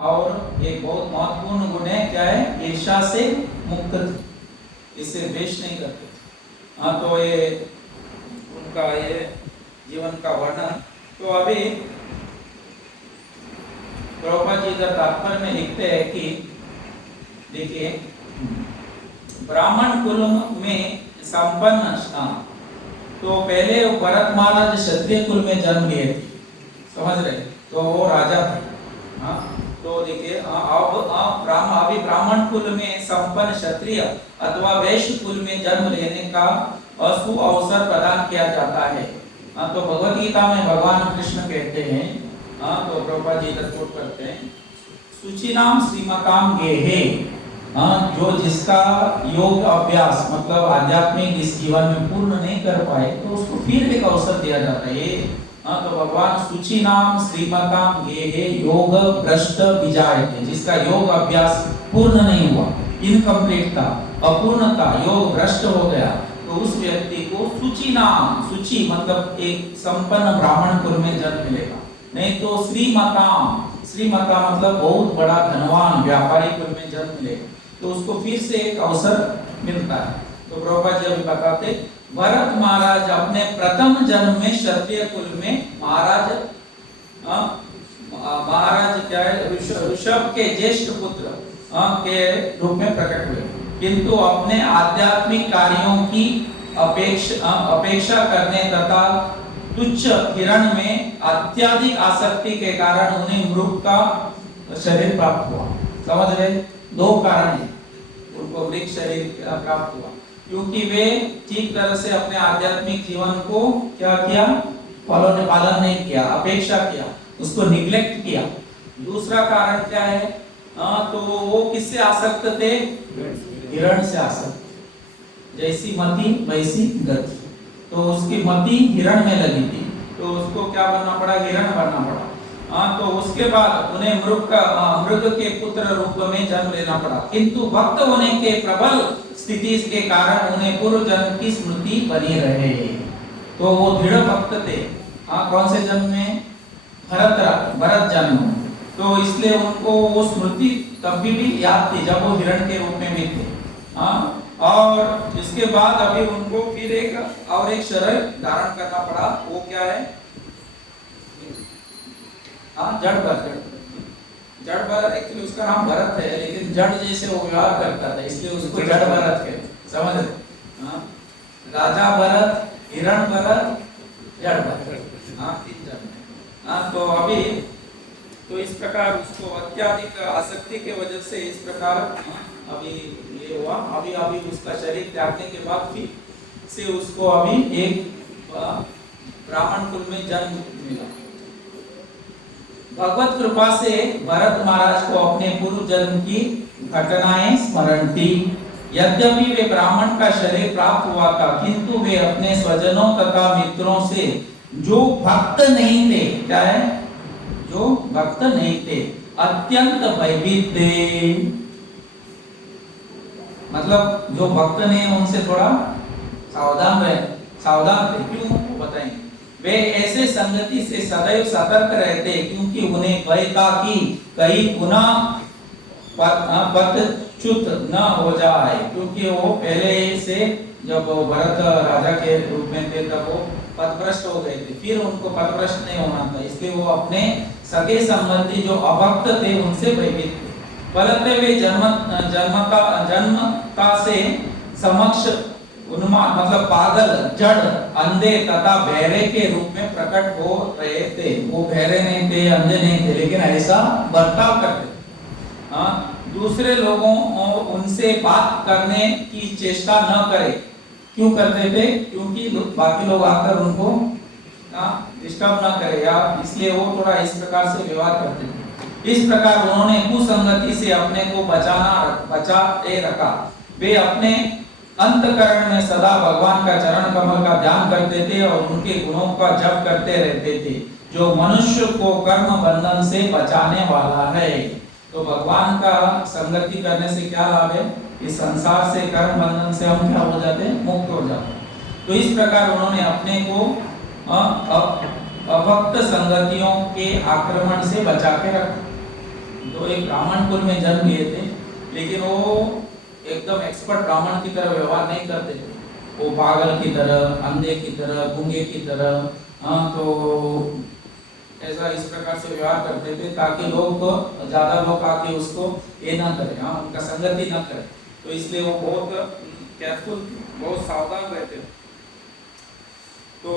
और एक बहुत महत्वपूर्ण गुण है, क्या है? ईर्ष्या से मुक्त थे, इससे द्वेष नहीं करते। हाँ, तो ये उनका ये जीवन का वर्णन। तो अभी प्रभुपाद जी का तात्पर्य में लिखते हैं कि देखिए, ब्राह्मण कुल में संपन्न, तो पहले भरत महाराज क्षत्रिय कुल में जन्म लिए थे, समझ रहे? तो वो राजा थे। हाँ, तो देखिए अब अभी ब्राह्मण कुल में संपन्न क्षत्रिय अथवा वैश्य कुल में जन्म लेने का शुभ अवसर प्रदान किया जाता है। तो भगवत गीता में भगवान कृष्ण कहते हैं, तो प्रभुपाद जी कोट करते हैं, सुचिनाम श्रीमताम गेहे, जो जिसका योग अभ्यास मतलब आध्यात्मिक इस जीवन में पूर्ण नहीं कर पाए, तो उसको फिर एक अवसर दिया जाता है। तो भगवान सूची नाम श्रीमताम गेहे योग भ्रष्ट विजायते, जिसका योग अभ्यास पूर्ण नहीं हुआ, इनकम्प्लीट था, अपूर्ण था, योग भ्रष्ट हो गया, तो उस व्यक्ति को सूची नाम, सूची मतलब एक संपन्न ब्राह्मण कुल में जन्म मिलेगा। नहीं तो श्रीमताम, श्रीमता मतलब बहुत बड़ा धनवान व्यापारी कुल में जन्म मिलेगा, तो उसको फिर से एक अवसर मिलता है। तो प्रभुपाद जी अभी बताते, भरत महाराज अपने प्रथम जन्म में क्षत्रिय कुल में महाराज क्या है, ऋषभ के ज्येष्ठ पुत्र के रूप में प्रकट हुए, किंतु अपने आध्यात्मिक कार्यों की अपेक्षा करने तथा तुच्छ हिरण में अत्यधिक आसक्ति के कारण उन्हें मृग का शरीर प्राप्त हुआ। समझ रहे? दो कारण है उनको मृग शरीर प्राप्त हुआ, क्योंकि वे ठीक तरह से अपने आध्यात्मिक जीवन को क्या किया, पालन नहीं किया, अपेक्षा किया, उसको निग्लेक्ट किया। दूसरा कारण क्या है? तो वो किससे आसक्त थे? हिरण से आसक्त, जैसी मति वैसी गति। तो उसकी मति हिरण में लगी थी, तो उसको क्या बनना पड़ा? हिरण बनना पड़ा। तो उसके बाद उन्हें मृग के पुत्र रूप में जन्म लेना पड़ा, किंतु भक्त होने के प्रबल स्थिति के कारण उन्हें पूर्व जन्म की स्मृति बनी रहे। तो वो दृढ़ भक्त थे। कौन से जन्म में? भरत जन्म में। तो इसलिए उनको वो स्मृति कभी भी याद थी जब वो हिरण के रूप में भी थे। और इसके बाद अभी उनको फिर एक शरीर धारण करना पड़ा। वो क्या है? जड़ भरत, एक्चुअली उसका नाम भरत है, लेकिन जड़ जैसे वो व्यवहार करता था, इसलिए उसको जड़ भरत कहते, समझ रहे? राजा भरत, हिरण भरत, जड़ भरत, तीन जड़। तो अभी तो इस प्रकार उसको अत्यधिक आसक्ति के वजह से इस प्रकार अभी ये हुआ। अभी उसका शरीर त्यागने के बाद फिर से उसको अभी एक ब्राह्मण कुल में जन्म मिला। भगवत कृपा से भरत महाराज को अपने पूर्व जन्म की घटनाएं स्मरण थी। यद्यपि वे ब्राह्मण का शरीर प्राप्त हुआ था, किंतु वे अपने स्वजनों तथा मित्रों से जो भक्त नहीं थे, क्या है? जो भक्त नहीं थे, अत्यंत भयभीत थे। मतलब जो भक्त नहीं उनसे थोड़ा सावधान थे। क्यों? बताएंगे। वे ऐसे संगति से सदैव सतर्क रहते, क्योंकि उन्हें भय था कि कहीं पुनः पदच्युत न हो जाए, क्योंकि वो पहले से जब भरत राजा के रूप में थे तब वो पदभ्रष्ट हो गए थे, फिर उनको पदभ्रष्ट नहीं होना था, इसलिए वो अपने सगे संबंधी जो अभक्त थे उनसे भयभीत थे। परंतु वे जन्मता से समक्ष उन्माद मतलब पागल, जड़, अंधे तथा बहरे के रूप में प्रकट हो रहे थे। वो बहरे नहीं थे, अंधे नहीं थे, लेकिन ऐसा बर्ताव करते थे। दूसरे लोगों उनसे बात करने की चेष्टा न करें। क्यों करते थे? क्योंकि बाकी लोग आकर उनको डिस्टर्ब न करे, या इसलिए वो थोड़ा इस प्रकार से व्यवहार करते थे। इस प्रकार उन्होंने कुसंगति से अपने को बचाए रखा। वे अपने अंतकरण में सदा भगवान का चरण कमल का ध्यान करते थे और उनके गुणों का जप करते रहते थे, जो मनुष्य को कर्म बंधन से बचाने वाला है। तो भगवान का संगति करने से क्या लाभ है? इस संसार से, कर्म बंधन से हम क्या हो जाते हैं? मुक्त हो जाते हैं। तो इस प्रकार उन्होंने अपने को अभक्त संगतियों के आक्रमण से बचा के रखा। तो एक ब्राह्मण कुल में जन्म लिए थे, लेकिन वो एकदम एक्सपर्ट ब्राह्मण की तरह व्यवहार नहीं करते थे। वो पागल की तरह, अंधे की तरह, गूंगे की तरह, तो ऐसा इस प्रकार से व्यवहार करते थे ताकि लोग ज्यादा लोग आके उसको ये ना करें, उनका संगति ना करें। तो इसलिए वो बहुत केयरफुल, बहुत सावधान रहते थे। तो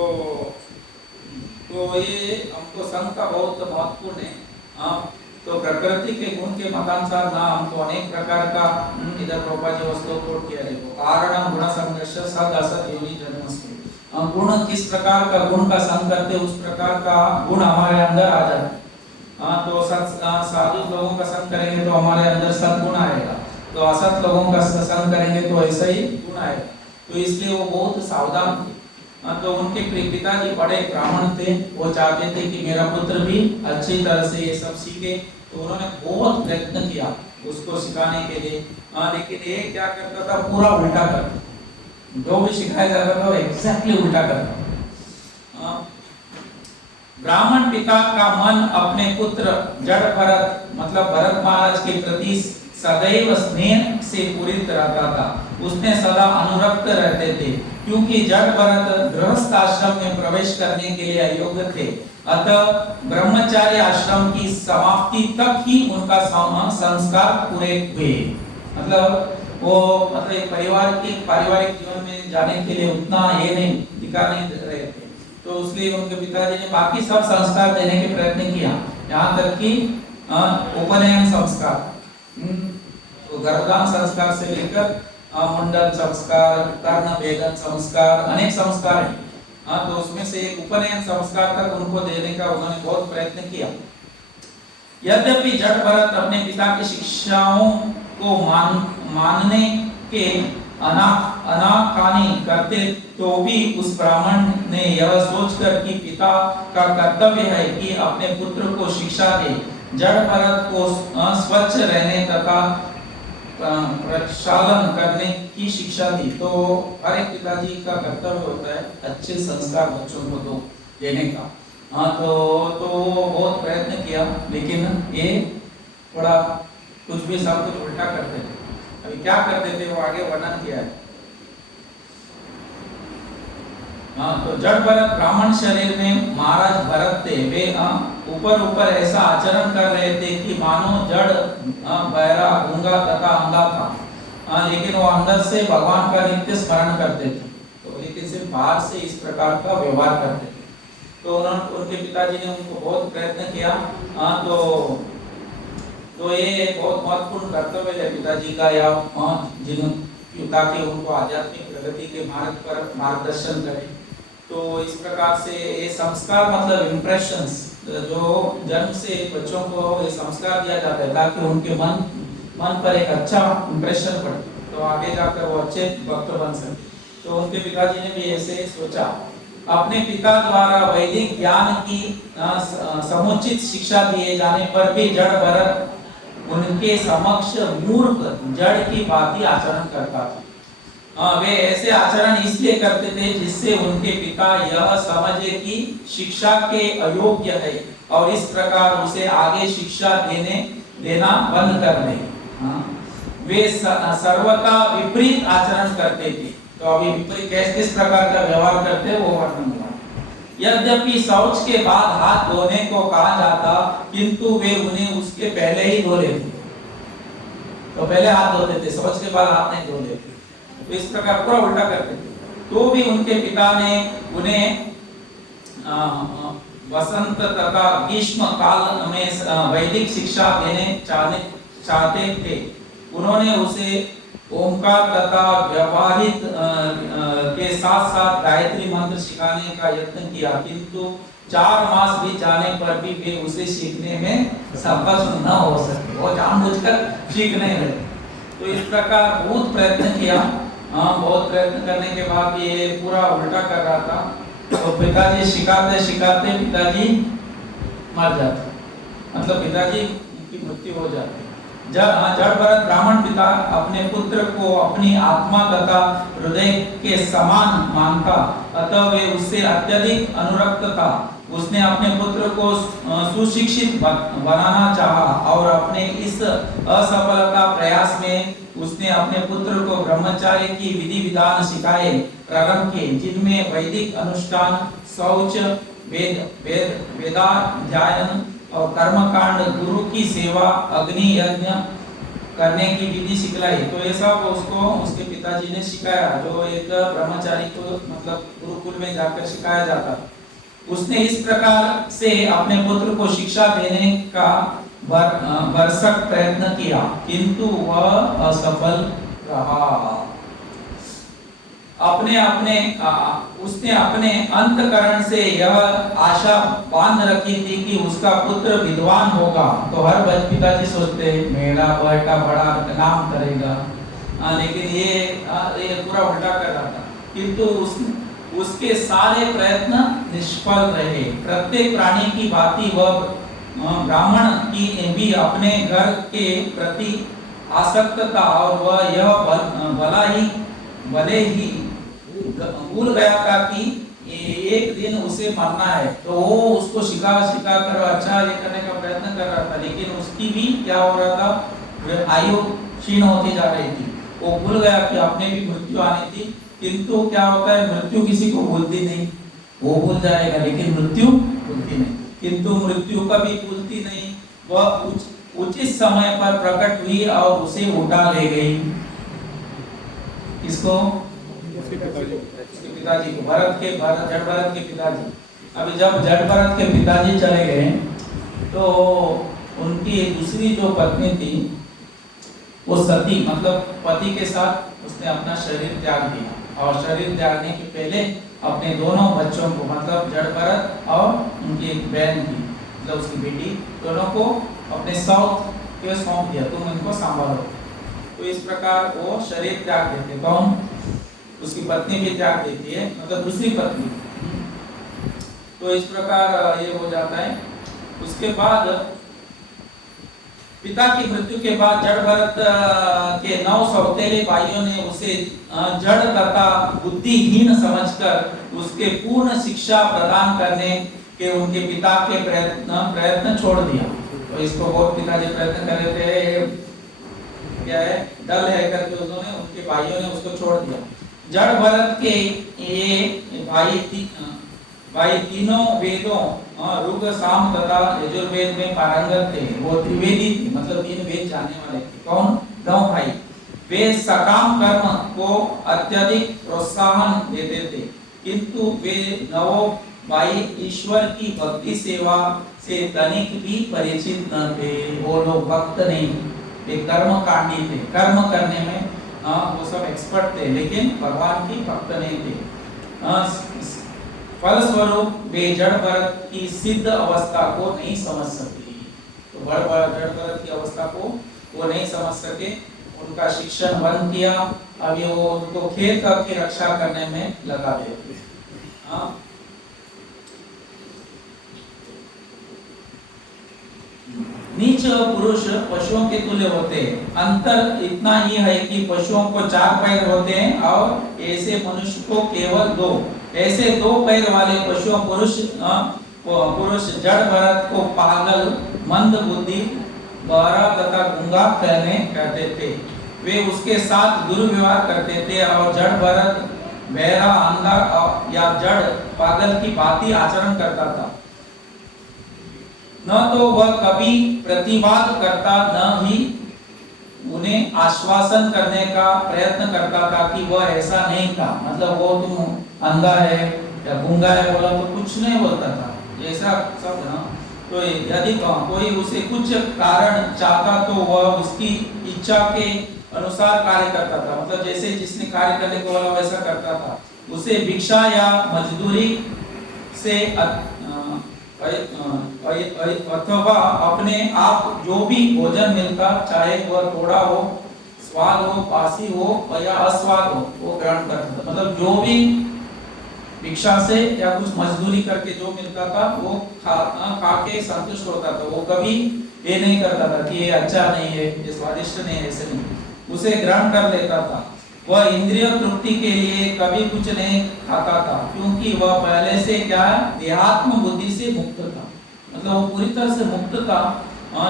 ये हमको संघ का बहुत महत्वपूर्ण है। तो प्रकृति के गुण के मतानुसार ना हमको अनेक प्रकार का इधर प्रभुपाद वस्तु कोट किया है। कारण गुण संघर्ष सद असत योनि जन्मस्ति। गुण किस प्रकार का गुण का संग करते उस प्रकार का गुण हमारे अंदर आ जाए। तो साधु लोगों का संग करेंगे तो हमारे अंदर सद्गुण आएगा, तो असत लोगों का संग करेंगे तो ऐसा ही गुण आएगा। तो इसलिए वो बहुत सावधान थे। तो उनके पिताजी बड़े ब्राह्मण थे, वो चाहते थे कि मेरा पुत्र भी अच्छी तरह से ये सब सीखे। तो उन्होंने बहुत प्रयत्न किया उसको सिखाने के लिए, लेकिन ये क्या करता था, पूरा उल्टा करता, जो भी सिखाया जाता था वो एग्जैक्टली उल्टा करता। ब्राह्मण पिता का मन अपने पुत्र जड़ भरत मतलब भरत महाराज के प्रति सदैव स्नेह से पूरित रहता था। उसने सदा अनुरक्त रहते थे, क्योंकि जड़ भरत गृहस्थ आश्रम में प्रवेश करने के लिए अयोग्य थे। अतः ब्रह्मचार्य आश्रम की समाप्ति तक ही उनका संस्कार पूरे हुए। मतलब वो एक पारिवारिक जीवन में जाने के लिए उतना ये नहीं दिखा नहीं रहे थे। तो इसलिए उनके पिताजी ने बाकी सब संस्कार देने के प्रयत्न किया, यहाँ तक कि उपनयन संस्कार, तो गर्भदान संस्कार से लेकर मुंडन संस्कार, कर्ण भेदन संस्कार, अनेक संस्कार है। तो उसमें से एक उपनयन संस्कार तक उनको देने का उन्होंने बहुत प्रयत्न किया। यद्यपि जड़ भरत अपने पिता की शिक्षाओं को मानने के अनाकानी करते, तो भी उस ब्राह्मण ने यह सोचकर कि पिता का कर्तव्य है कि अपने पुत्र को शिक्षा दे, जड़ भरत को स्वच्छ रहने तथा प्रक्षालन करने की शिक्षा दी। तो हर एक पिताजी का कर्तव्य होता है अच्छे संस्कार बच्चों को दो देने का। तो बहुत प्रयत्न किया, लेकिन ये थोड़ा कुछ भी सब कुछ उल्टा करते थे। अभी क्या करते थे वो आगे वर्णन किया है। तो जड़ भरत ब्राह्मण शरीर में महाराज भरत थे। वे ऊपर ऐसा आचरण कर रहे थे कि मानो जड़ बहरा, गूंगा तथा अंधा था, लेकिन वो अंदर से भगवान का नित्य स्मरण करते थे। तो लेकिन सिर्फ बाहर से इस प्रकार का व्यवहार करते थे। तो उनके पिताजी ने उनको बहुत प्रयत्न किया। तो ये बहुत महत्वपूर्ण कर्तव्य है पिताजी का, या ताकि उनको आध्यात्मिक प्रगति के मार्ग पर मार्गदर्शन करें। तो इस प्रकार से ये संस्कार मतलब इम्प्रेशंस, जो जन्म से बच्चों को ये संस्कार दिया जाता है ताकि उनके मन पर एक अच्छा इम्प्रेशन पड़े, तो आगे जाकर वो अच्छे भक्त बन सके। तो उनके पिताजी ने भी ऐसे सोचा। अपने पिता द्वारा वैदिक ज्ञान की समुचित शिक्षा दिए जाने पर भी जड़ भरत उनके समक्ष मूर्ख जड़ की भांति आचरण करता था। वे ऐसे आचरण इसलिए करते थे जिससे उनके पिता यह समझे कि शिक्षा के अयोग्य है और इस प्रकार उसे आगे शिक्षा देना बंद कर दे। वे सर्वथा विपरीत आचरण करते थे। तो अभी विपरीत किस प्रकार का व्यवहार करते वो वर्णन हुआ। यद्यपि शौच के बाद हाथ धोने को कहा जाता, किंतु वे उन्हें उसके पहले ही धो लेते। तो पहले हाथ धोते थे, शौच के बाद हाथ नहीं धो लेते। तो इस प्रकार पूरा उल्टा करते थे। तो भी उनके पिता ने उन्हें वसंत तथा ग्रीष्म काल में वैदिक शिक्षा देने चाहते थे। उन्होंने उसे ओंकार तथा व्यवहारिक के साथ साथ गायत्री मंत्र सिखाने का यत्न किया, किंतु 4 मास भी जाने पर भी वे उसे सीखने में सफल न हो सके। वो जानबूझकर सीख नहीं रहे। तो इस प्रकार बहुत प्रयत्न किया। बहुत प्रयत्न करने के बाद ये पूरा उल्टा कर रहा था। तो पिताजी सिखाते पिताजी मर जाते, मतलब पिताजी की मृत्यु हो जाती। जड़ भरत ब्राह्मण पिता अपने पुत्र को अपनी आत्मा तथा हृदय के समान मानता, अतः वे उससे अत्यधिक अनुरक्त था। उसने अपने पुत्र को सुशिक्षित बनाना चाहा और अपने इस असफलता प्रयास में उसने अपने पुत्र को ब्रह्मचार्य की विधि विधान सिखाए प्रारंभ किए, जिनमें वैदिक अनुष्ठान, शौच, वेदाध्ययन और कर्मकांड, गुरु की सेवा, अग्नि यज्ञ करने की विधि सिखलाई। तो ये सब उसको उसके पिताजी ने सिखाया, जो एक ब्रह्मचारी को मतलब गुरुकुल में जाकर सिखाया जाता। उसने इस प्रकार से अपने पुत्र को शिक्षा देने का भरसक प्रयत्न किया, किंतु वह असफल रहा। उसने अपने अंतकरण से यह आशा बांध रखी थी कि उसका पुत्र विद्वान होगा। तो हर पिताजी सोचते मेरा बेटा बड़ा नाम करेगा, लेकिन ये पूरा उल्टा कर रहा था। किंतु उसके सारे प्रयत्न निष्फल रहे। प्रत्येक प्राणी की भांति वह ब्राह्मण की भी अपने घर के प्रति आसक्त था, और वह यह भले ही भूल गया था कि एक दिन उसे मरना है। तो वो उसको सिखा कर अच्छा ये करने का प्रयत्न कर रहा था, लेकिन उसकी भी क्या हो रहा था, आयु क्षीण होती जा रही थी। वो भूल गया कि अपने भी मृत्यु आनी थी। किंतु क्या होता है, मृत्यु किसी को भूलती नहीं, वो भूल जाएगा लेकिन मृत्यु भूलती नहीं। किंतु मृत्यु कभी भूलती नहीं, वह उचित समय पर प्रकट हुई और उसे उठा ले गई। किसको? उसके पिताजी को, जड़ भरत के पिताजी। अभी जब जड़ भरत के पिताजी चले गए तो उनकी दूसरी जो पत्नी थी वो सती, मतलब पति के साथ उसने अपना शरीर त्याग दिया, और शरीर त्यागने के पहले अपने दोनों बच्चों को, मतलब जड़ भरत और उनकी एक बहन थी, मतलब उसकी बेटी, दोनों को अपने साउथ के सौंप दिया, तुम इनको संभालो। तो इस प्रकार वो शरीर त्याग देते। कौन? उसकी पत्नी भी त्याग देती है, मतलब दूसरी पत्नी। तो इस प्रकार ये हो जाता है। उसके बाद पिता की मृत्यु के बाद जड़ भरत के 9 सौतेले भाइयों ने उसे जड़ तथा बुद्धिहीन समझकर उसके पूर्ण शिक्षा प्रदान करने के उनके पिता के प्रयत्न छोड़ दिया। तो इसको बहुत पिताजी प्रयत्न कर रहे थे, क्या है, डल है करके उन्होंने, उनके भाइयों ने उसको छोड़ दिया। जड़ भरत के ये भाई तीनों वेदों ऋग, साम तथा यजुर्वेद में पारंगत थे। वो त्रिवेदी थे, मतलब 3 वेद जानने वाले थे। कौन? 9 भाई। वे सकाम कर्म को अत्यधिक प्रोत्साहन देते थे, किंतु वे 9 भाई ईश्वर की भक्ति सेवा से तनिक भी परिचित न थे। वो लोग भक्त नहीं, वे कर्म कांडी थे, कर्म करने में वो सब एक्सपर्ट थे, लेकिन भगवान की भक्त नहीं थे। फलस्वरूप वे जड़ भरत की सिद्ध अवस्था को नहीं समझ सके। तो जड़ भरत की अवस्था को वो नहीं समझ सके, उनका शिक्षण बंद किया। अब ये वो उनको खेत की रक्षा करने में लगा देते। नीच पुरुष पशुओं के तुल्य होते हैं। अंतर इतना ही है कि पशुओं को 4 पैर होते हैं और ऐसे मनुष्य को केवल 2। ऐसे 2 पैर वाले पशुओं पुरुष जड़ भरत को पागल, मंद बुद्धि, बहरा तथा गूंगा कहते थे। वे उसके साथ दुर्व्यवहार करते थे और जड़ भरत बहरा, अंधा या जड़ पागल की भांति आचरण करता था। न तो वह कभी प्रतिवाद करता, न ही उन्हें आश्वासन करने का प्रयत्न करता था कि वह ऐसा नहीं था, मतलब वो तुम अंधा है या गूंगा है बोला तो कुछ नहीं बोलता था, जैसा सब ना। तो यदि कोई उसे कुछ कारण चाहता तो वह उसकी इच्छा के अनुसार कार्य करता था, मतलब जैसे जिसने कार्य करने को बोला वैसा करता था। उसे भिक्षा या मजदूरी से अथवा अपने आप जो भी भोजन मिलता, चाहे वह थोड़ा हो, स्वाद हो, बासी हो या अस्वाद हो, वो ग्रहण करता था। मतलब जो भी भिक्षा से या कुछ मजदूरी करके जो मिलता था वो खा के संतुष्ट होता था। वो कभी ये नहीं करता था कि ये अच्छा नहीं है, ये स्वादिष्ट नहीं है, ऐसे नहीं, उसे ग्रहण कर लेता था। वह इंद्रिय तृप्ति के लिए कभी कुछ नहीं खाता था, क्योंकि वह पहले से क्या है, देहात्म बुद्धि से मुक्त था। मतलब वो पूरी तरह से मुक्त था,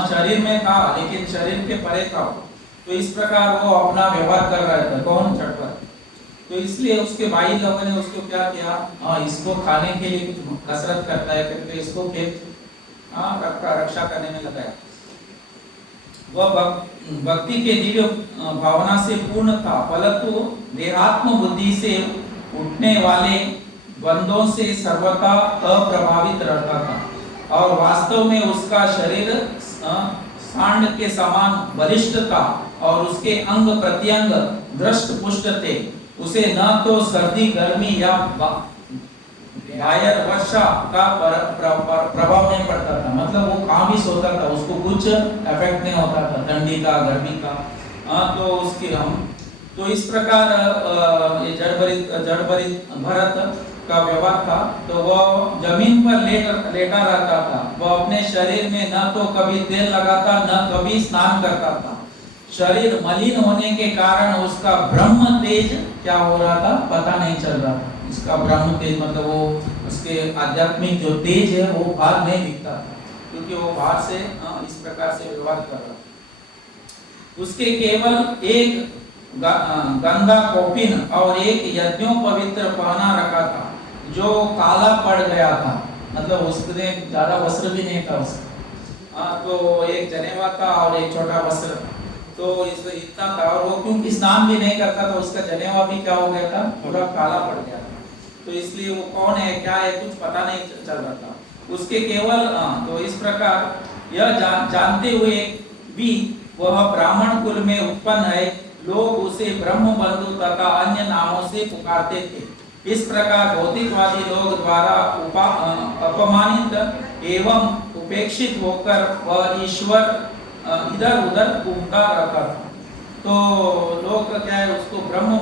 शरीर में था लेकिन शरीर के परे था। तो इस प्रकार वो अपना व्यवहार कर रहा था। कौन? जड़भरत। तो इसलिए उसके भाई लोगों ने उसको क्या किया, इसको खाने के लिए कुछ कसरत करता है करके इसको खेत रक्षा करने में लगाया। वह भक्ति के दिव्य भावना से पूर्ण था, परंतु देहात्म बुद्धि से उठने वाले द्वंद्वों से सर्वथा अप्रभावित रहता था, और वास्तव में उसका शरीर सांड के समान बलिष्ठ था और उसके अंग प्रत्यंग दृष्ट पुष्ट थे। उसे न तो सर्दी गर्मी या बायर वर्षा का प्रभाव नहीं पड़ता था, मतलब वो काम ही सोता था, उसको कुछ इफेक्ट नहीं होता था ठंडी का गर्मी का। तो उसके हम तो इस प्रकार ये जड़भरित भरत का व्यवहार था। तो वह जमीन पर लेटा रहता था। वह अपने शरीर में न तो कभी तेल लगाता न कभी स्नान करता था। शरीर मलिन होने के कारण उसका ब्रह्म तेज क्या हो रहा था पता नहीं चल रहा था। इसका ब्रह्म तेज मतलब वो उसके आध्यात्मिक जो तेज है वो बाहर नहीं दिखता था, क्योंकि वो बाहर से इस प्रकार से व्यवहार कर रहा था। उसके केवल एक गंगा कौपिन और एक यज्ञों पवित्र पहना रखा था, जो काला पड़ गया था, मतलब उसने ज्यादा वस्त्र भी नहीं था उसका। तो एक जनेवा था और एक छोटा वस्त्र, तो इतना था। और वो क्योंकि स्नान भी नहीं करता था, उसका जनेवा भी क्या हो गया था, पूरा काला पड़ गया था। तो इसलिए वो कौन है क्या है कुछ पता नहीं चल रहा था उसके केवल। तो इस प्रकार यह जानते हुए भी वह ब्राह्मण कुल में उत्पन्न है, लोग उसे ब्रह्म बंधु तथा अन्य नामों से पुकारते थे। इस प्रकार भौतिकवादी लोग द्वारा अपमानित एवं उपेक्षित होकर वह ईश्वर इधर उधर घूमता रहता था। तो लोग क्या है उसको ब्रह्म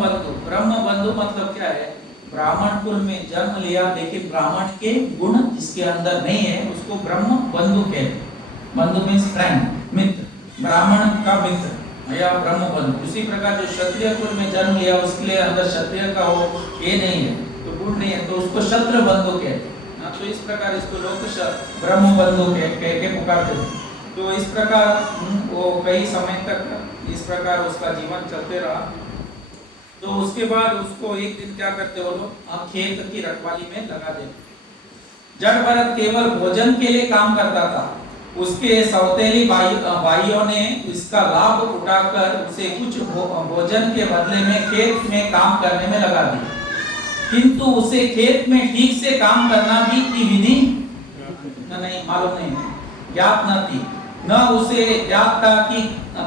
बंधु मतलब क्या है, ब्राह्मण कुल में जन्म लिया लेकिन ब्राह्मण के गुण जिसके अंदर नहीं है उसको ब्रह्म बंधु कहते। बंधु मीन्स फ्रेंड, मित्र, ब्राह्मण का मित्र या ब्रह्म बंधु। उसी प्रकार जो क्षत्रिय कुल में जन्म लिया उसके लिए अंदर क्षत्रिय का वो ये नहीं है, तो गुण नहीं है, तो उसको क्षत्र बंधु कहते। तो इस प्रकार इसको लोग ब्रह्म बंधु कह के पुकारते थे। तो इस प्रकार वो कई समय तक इस प्रकार उसका जीवन चलते रहा। तो उसके बाद उसको एक दिन क्या करते वो लोग, खेत की रखवाली में लगा देते। जड़भरत केवल भोजन के लिए काम करता था। उसके सौतेली भाइयों ने इसका लाभ उठाकर उसे कुछ भोजन के बदले में खेत में काम करने में लगा दिया, किंतु उसे खेत में ठीक से काम करना भी की विधि नहीं मालूम नहीं, ज्ञात न थी। न उसे ज्ञात था कि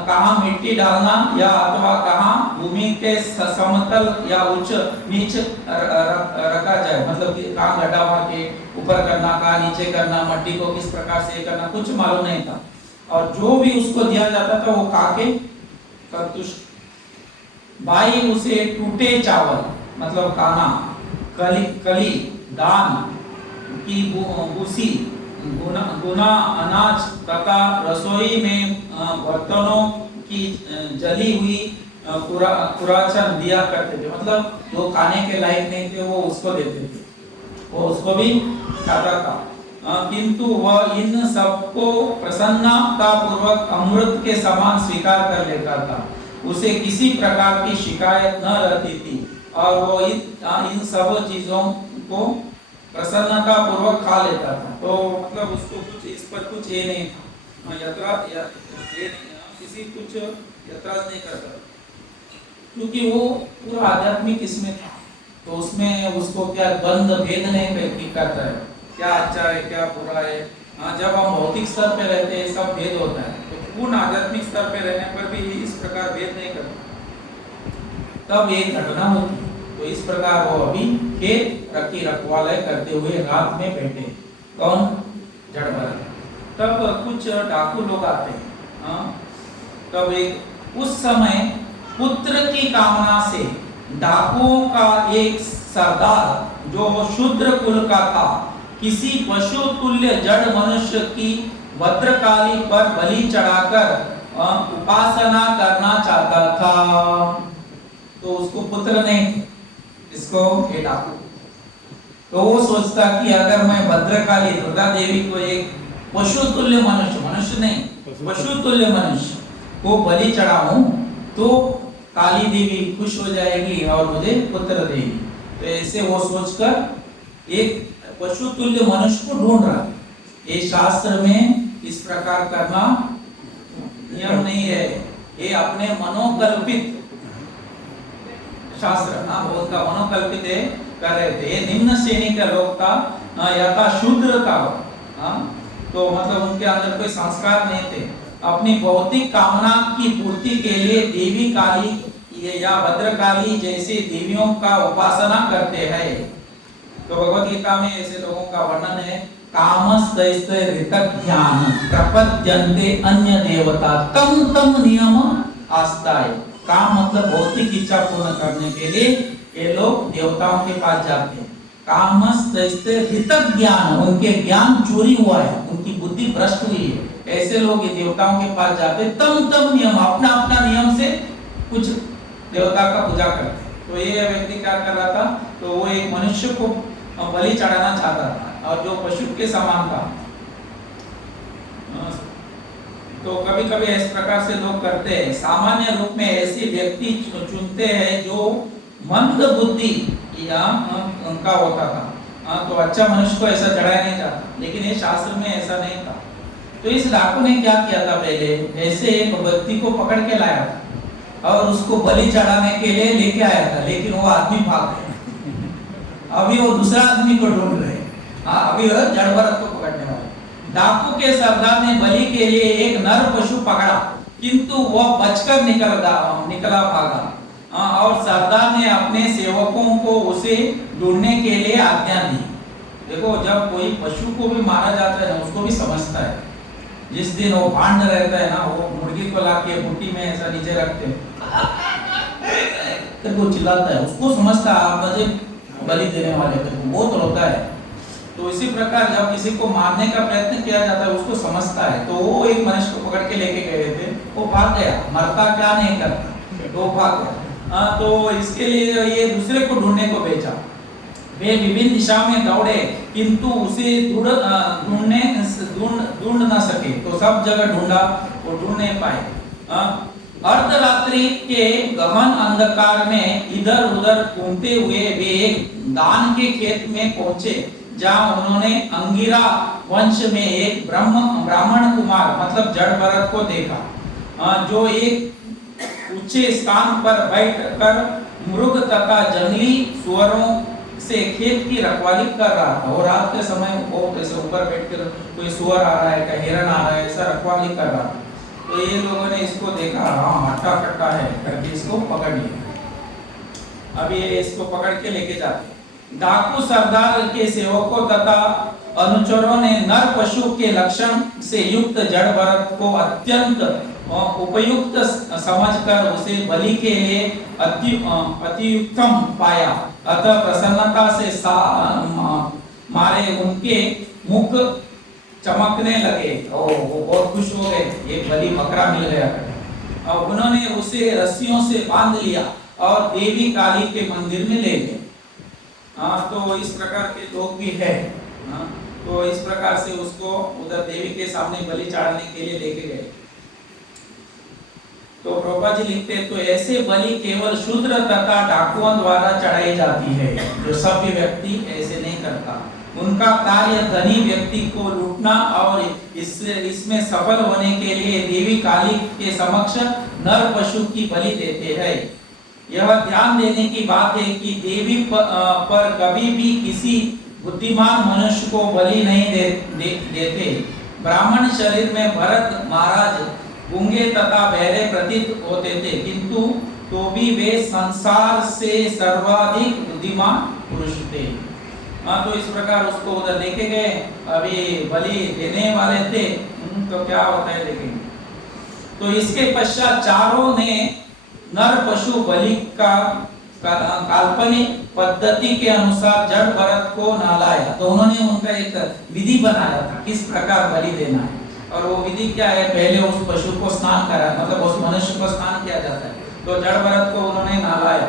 कहाँ मिट्टी डालना या अथवा कहाँ भूमि के समतल या उच्च नीच रखा जाए, मतलब कि कहाँ गड्ढा मार के ऊपर करना, कहाँ नीचे करना, मट्टी को किस प्रकार से करना, कुछ मालूम नहीं था। और जो भी उसको दिया जाता था वो काके संतुष्ट। भाई उसे टूटे चावल मतलब काना, कली, दान की भूसी, गुना अनाज तथा रसोई में बर्तनों की जली हुई कुराचन दिया करते थे। मतलब जो खाने के लायक नहीं थे वो उसको देते थे, वो उसको भी खाता था। किंतु वह इन सबको प्रसन्नता पूर्वक अमृत के समान स्वीकार कर लेता था। उसे किसी प्रकार की शिकायत न रहती थी और वो इन सब चीजों को प्रसन्नता पूर्वक खा लेता था। तो मतलब उसको कुछ इस पर कुछ ये नहीं था, किसी कुछ ऐतराज नहीं करता, क्योंकि वो पूरा आध्यात्मिक इसमें था। तो उसमें उसको क्या द्वंद्व भेद नहीं करता है, क्या अच्छा है क्या बुरा है। जब हम भौतिक स्तर पे रहते हैं सब भेद होता है, तो पूर्ण आध्यात्मिक स्तर पे रहने पर भी इस प्रकार भेद नहीं करता। तब एक घटना होती। तो इस प्रकार वो अभी खेत रखी रखवाले करते हुए रात में बैठे, कौन? जड़भरत। तब कुछ डाकू लोग आते हैं। तब एक उस समय पुत्र की कामना से डाकुओं का एक सरदार जो शूद्र कुल का था, किसी पशु तुल्य जड़ मनुष्य की भद्रकाली पर बलि चढ़ाकर उपासना करना चाहता था। तो उसको पुत्र नहीं थे, इसको ये डाकू। तो वो सोचता कि अगर मैं भद्रकाली दुर्गा देवी को एक पशु तुल्य मनुष्य, मनुष्य नहीं पशु तुल्य मनुष्य को बलि चढ़ाऊं तो काली देवी खुश हो जाएगी और मुझे पुत्र देगी। तो ऐसे वो सोचकर एक पशु तुल्य मनुष्य को ढूंढ रहा। ये शास्त्र में इस प्रकार करना नियम नहीं है, ये अपने मनोकल्पित शास्त्र ना उनका मनोकल्पित कर रहे थे। ये निम्न श्रेणी का लोग था, यथा शूद्र था, तो मतलब उनके अंदर कोई संस्कार नहीं थे। अपनी भौतिक कामना की पूर्ति के लिए देवी काली या भद्रकाली जैसे देवियों का उपासना करते हैं। तो भगवत गीता में ऐसे लोगों का वर्णन है, कामस्तैस्ते ऋतज्ञान प्रपद्यन्ते अन्य देवता तम तम नियम आस्ताय। काम मतलब भौतिक इच्छा पूर्ण करने के लिए ये लोग देवताओं के पास जाते हैं। कामस्तैस्ते ऋतज्ञान, उनके ज्ञान चोरी हुआ है, उनकी बुद्धि भ्रष्ट हुई है, ऐसे लोग ये देवताओं के पास जाते, तम तम नियम, अपना अपना नियम से कुछ देवता का पूजा करते। तो ये व्यक्ति क्या कर रहा था, तो वो एक मनुष्य को बलि चढ़ाना चाहता था और जो पशु के समान था। तो कभी कभी इस प्रकार से लोग करते हैं। सामान्य रूप में ऐसे व्यक्ति चुनते हैं जो मंद बुद्धि या उनका होता था, तो अच्छा मनुष्य को ऐसा चढ़ाया नहीं जाता, लेकिन ये शास्त्र में ऐसा नहीं था। तो इस डाकू ने क्या किया था, पहले ऐसे एक व्यक्ति को पकड़ के लाया था और उसको बलि चढ़ाने के लिए लेके आया था, लेकिन वो आदमी भाग गया। अभी वो दूसरा आदमी को ढूंढ रहे, अभी वो जड़ भरत को पकड़ने वाले। डाकू के सरदार ने बलि के लिए एक नर पशु पकड़ा, किंतु वह बचकर निकला भागा, और सरदार ने अपने सेवकों को उसे ढूंढने के लिए आज्ञा दी। देखो, जब कोई पशु को भी मारा जाता है ना, उसको भी समझता है। जिस दिन वो भांड रहता है ना, वो मुर्गी को लाके बुट्टी में ऐसा नीचे रखते हैं, वो चिल्लाता है, उसको समझता है आप मुझे बलि देने वाले को, वो तो होता है। तो इसी प्रकार जब किसी को मारने का प्रयत्न किया जाता है, उसको समझता है। तो वो एक मनुष्य को पकड़ के लेके गए थे, वो भाग गया, मरता क्या नहीं करता, तो भाग गया। तो इसके लिए ये दूसरे को ढूंढने को भेजा। वे विभिन्न दिशा में दौड़े, किंतु उसे ढूंढ न सके। तो सब जगह ढूंढा, वो ढूंढ नहीं पाए। अर्धरात्रि के गहन अंधकार में इधर उधर घूमते हुए वे एक दान के खेत में पहुंचे, जहां उन्होंने अंगिरा वंश में एक ब्राह्मण कुमार मतलब जड़ भरत को देखा, जो एक ऊंचे स्थान पर बैठकर मृग तथा जंगली सुअरों से खेत की रखवाली कर रहा था। और रात के समय वो ऐसे ऊपर बैठकर कोई सुअर आ रहा है, कोई हिरण आ रहा है, ऐसा रखवाली कर रहा था। तो ये लोगों ने इसको देखा, हाँ हट्टा कट्टा है करके इसको पकड़ लिया। अब ये इसको पकड़ के लेके जाते। डाकू सरदार के सेवकों तथा अनुचरों ने नर पशु के लक्षण से युक्त जड़ भरत को अत्यंत उपयुक्त समझकर उसे बलि के लिए अतियुक्तम पाया। अतः प्रसन्नता से मारे उनके मुख चमकने लगे, वो बहुत खुश हो गए, ये बलि बकरा मिल गया। और उन्होंने उसे रस्सियों से बांध लिया और देवी काली के मंदिर में ले गए। तो इस प्रकार के लोग भी है। तो इस प्रकार से उसको उधर देवी के सामने बलि चढ़ाने के लिए लेके गए। तो प्रभुपाद जी लिखते हैं, तो ऐसे बलि केवल शूद्र तथा डाकुओं द्वारा चढ़ाई जाती है, जो सभ्य व्यक्ति ऐसे नहीं करता। उनका कार्य धनी व्यक्ति को लूटना और इसमें सफल होने के लिए देवी काली के समक्ष नर पशु की बलि देते हैं। यह ध्यान देने की बात है कि देवी पर कभी भी किसी बुद्धिमान मनुष्य को बलि नहीं देते। ब्राह्मण शरीर में भरत महाराज गूंगे तथा बहरे प्रतीत होते थे, किंतु तो भी वे संसार से सर्वाधिक बुद्धिमान पुरुष थे। तो इस प्रकार उसको उधर लेके गए, अभी बलि देने वाले थे, तो क्या होता है देखेंगे। तो इसके पश्चात चारों ने नर पशु बलि का काल्पनिक पद्धति के अनुसार जड़ भरत को नहलाया। तो उन्होंने उनका एक विधि बनाया था किस प्रकार बलि देना है, और वो विधि क्या है, पहले उस पशु को स्नान कराया, मतलब उस मनुष्य को स्नान किया जाता है। तो जड़ भरत को उन्होंने नहलाया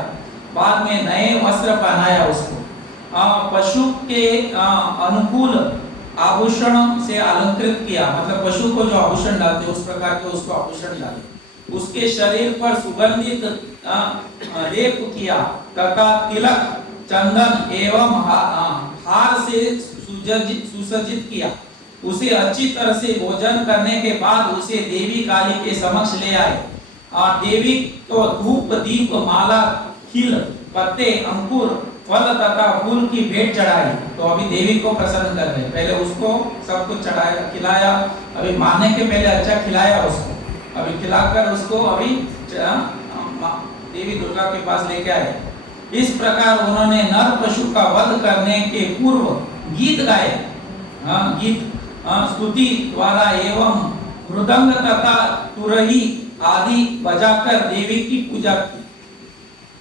बाद में नए वस्त्र पहनाया उसको, पशु के अनुकूल आभूषण से अलंकृत किया, मतलब पशु को जो आभूषण डालते उस प्रकार के उसको आभूषण डाले, उसके शरीर पर सुगंधित लेप किया तथा तिलक, चंदन एवं हार से सुसज्जित किया। उसे अच्छी तरह से भोजन करने के बाद उसे देवी काली के समक्ष ले आए और देवी को धूप, दीप, माला, खील, पत्ते, अंकुर, फल तथा फूल की भेंट चढ़ाई। तो अभी देवी को प्रसन्न कर रहे, पहले उसको सब कुछ चढ़ाया, खिलाया, अभी मारने के पहले अच्छा खिलाया उसको, अभी खिलाकर उसको अभी देवी दुर्गा के पास लेके आए। इस प्रकार उन्होंने नर पशु का वध करने के पूर्व गीत गाए, गीत स्तुति द्वारा एवं मृदंग तथा तुरही आदि बजाकर देवी की पूजा की।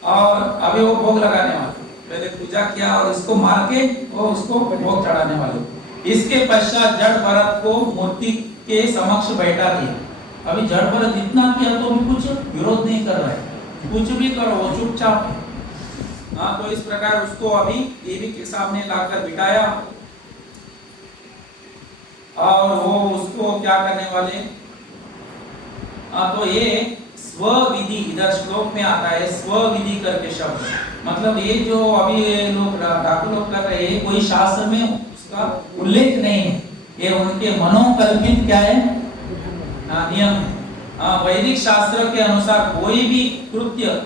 और अभी वो भोग लगाने वाले, पहले पूजा किया और इसको मार के वो उसको भोग चढ़ाने वाले। इसके पश्चात जड़ भरत को मूर्ति के समक्ष बैठा दिया। अभी जड़ भरत इतना किया तो भी कुछ विरोध नहीं कर रहा है, कुछ भी करो वो चुपचाप है। तो इस प्रकार उसको अभी देवी के सामने लाकर बिठाया और वो उसको क्या करने वाले, तो ये स्वविधि इधर श्लोक में आता है, स्वविधि करके शब्द, मतलब ये जो अभी लोग डाकू लोग कर रहे हैं कोई शास्त्र में उसका उल्लेख नहीं है, ये उनके मनोकल्पित क्या है नियम है। वैदिक शास्त्र के अनुसार कोई भी कृत्य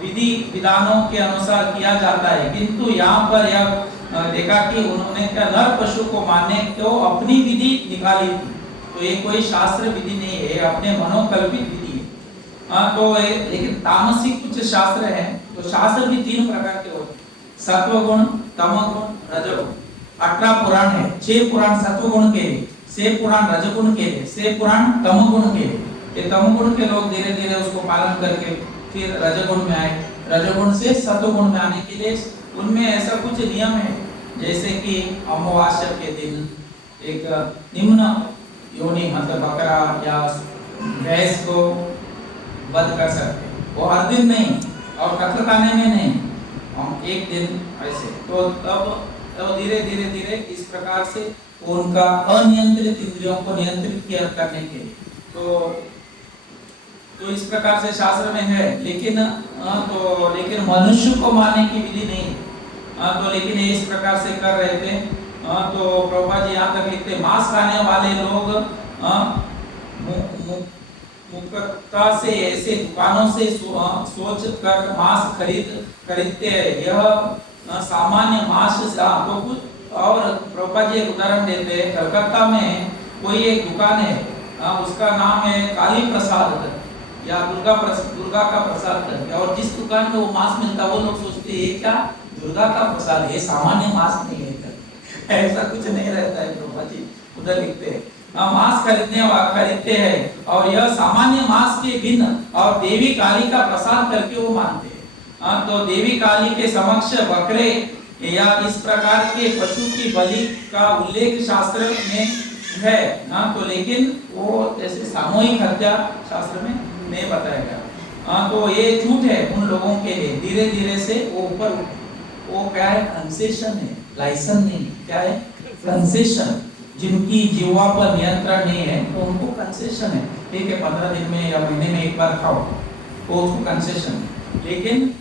विधि विधानों के अनुसार किया जाता है, किंतु यहाँ पर यह देखा कि उन्होंने क्या नर पशु को मारने को अपनी विधि निकाली थी, तो ये कोई शास्त्र विधि नहीं है, अपने मनोकल्पित विधि है। तो लेकिन तामसिक कुछ शास्त्र है, तो शास्त्र भी 3 प्रकार के होते हैं, सत्वगुण, तमगुण, रजोगुण। 18 पुराण है, 6 पुराण सत्वगुण के लिए, 6 पुराण रजगुण के लिए, 6 पुराण तमगुण के लिए। ये तमगुण के लोग धीरे धीरे उसको पालन करके फिर रजगुण में आए, रजगुण से सत्वगुण में आने के लिए उनमें ऐसा कुछ नियम है, जैसे कि अमावास्या के दिन एक निम्न योनि मतलब बकरा या भैंस को वध कर सकते, वो हर दिन नहीं और कत्ल खाने में नहीं, हम एक दिन ऐसे। तो तब धीरे धीरे धीरे इस प्रकार से उनका अनियंत्रित इंद्रियों को नियंत्रित किया करने के लिए, तो इस प्रकार से शास्त्र में है। लेकिन लेकिन मनुष्य को मारने की विधि नहीं, तो लेकिन ये इस प्रकार से कर रहे थे। तो प्रभुपाद जी यहाँ तक लिखते, मांस खाने वाले लोग मुक्तता से ऐसे दुकानों से सोच कर मांस खरीदते हैं, यह सामान्य मांस तो कुछ। और प्रभुपाद जी एक उदाहरण देते हैं, कलकत्ता में कोई एक दुकान है, उसका नाम है काली प्रसाद या दुर्गा का प्रसाद करके, और जिस दुकान में वो मांस मिलता है वो लोग सोचते हैं क्या दुर्गा का प्रसाद है, सामान्य मांस नहीं है, ऐसा कुछ नहीं रहता है। प्रभुपाद जी उधर लिखते हैं मांस खरीदते हैं और यह सामान्य मांस के भिन्न और देवी काली का प्रसाद करके वो मानते हैं। तो देवी काली के समक्ष बकरे या इस प्रकार के पशु की बलि का उल्लेख शास्त्र में है ना, तो लेकिन वो जैसे सामूहिक हत्या शास्त्र में नहीं बताया गया। तो ये झूठ है उन लोगों के लिए, धीरे धीरे से वो ऊपर उठे। वो क्या है, कंसेशन है, लाइसेंस नहीं, क्या है कंसेशन। जिनकी जीवा पर नियंत्रण नहीं है तो उनको कंसेशन है, ठीक है 15 दिन में या महीने में एक बार खाओ, वो उसको कंसेशन है, लेकिन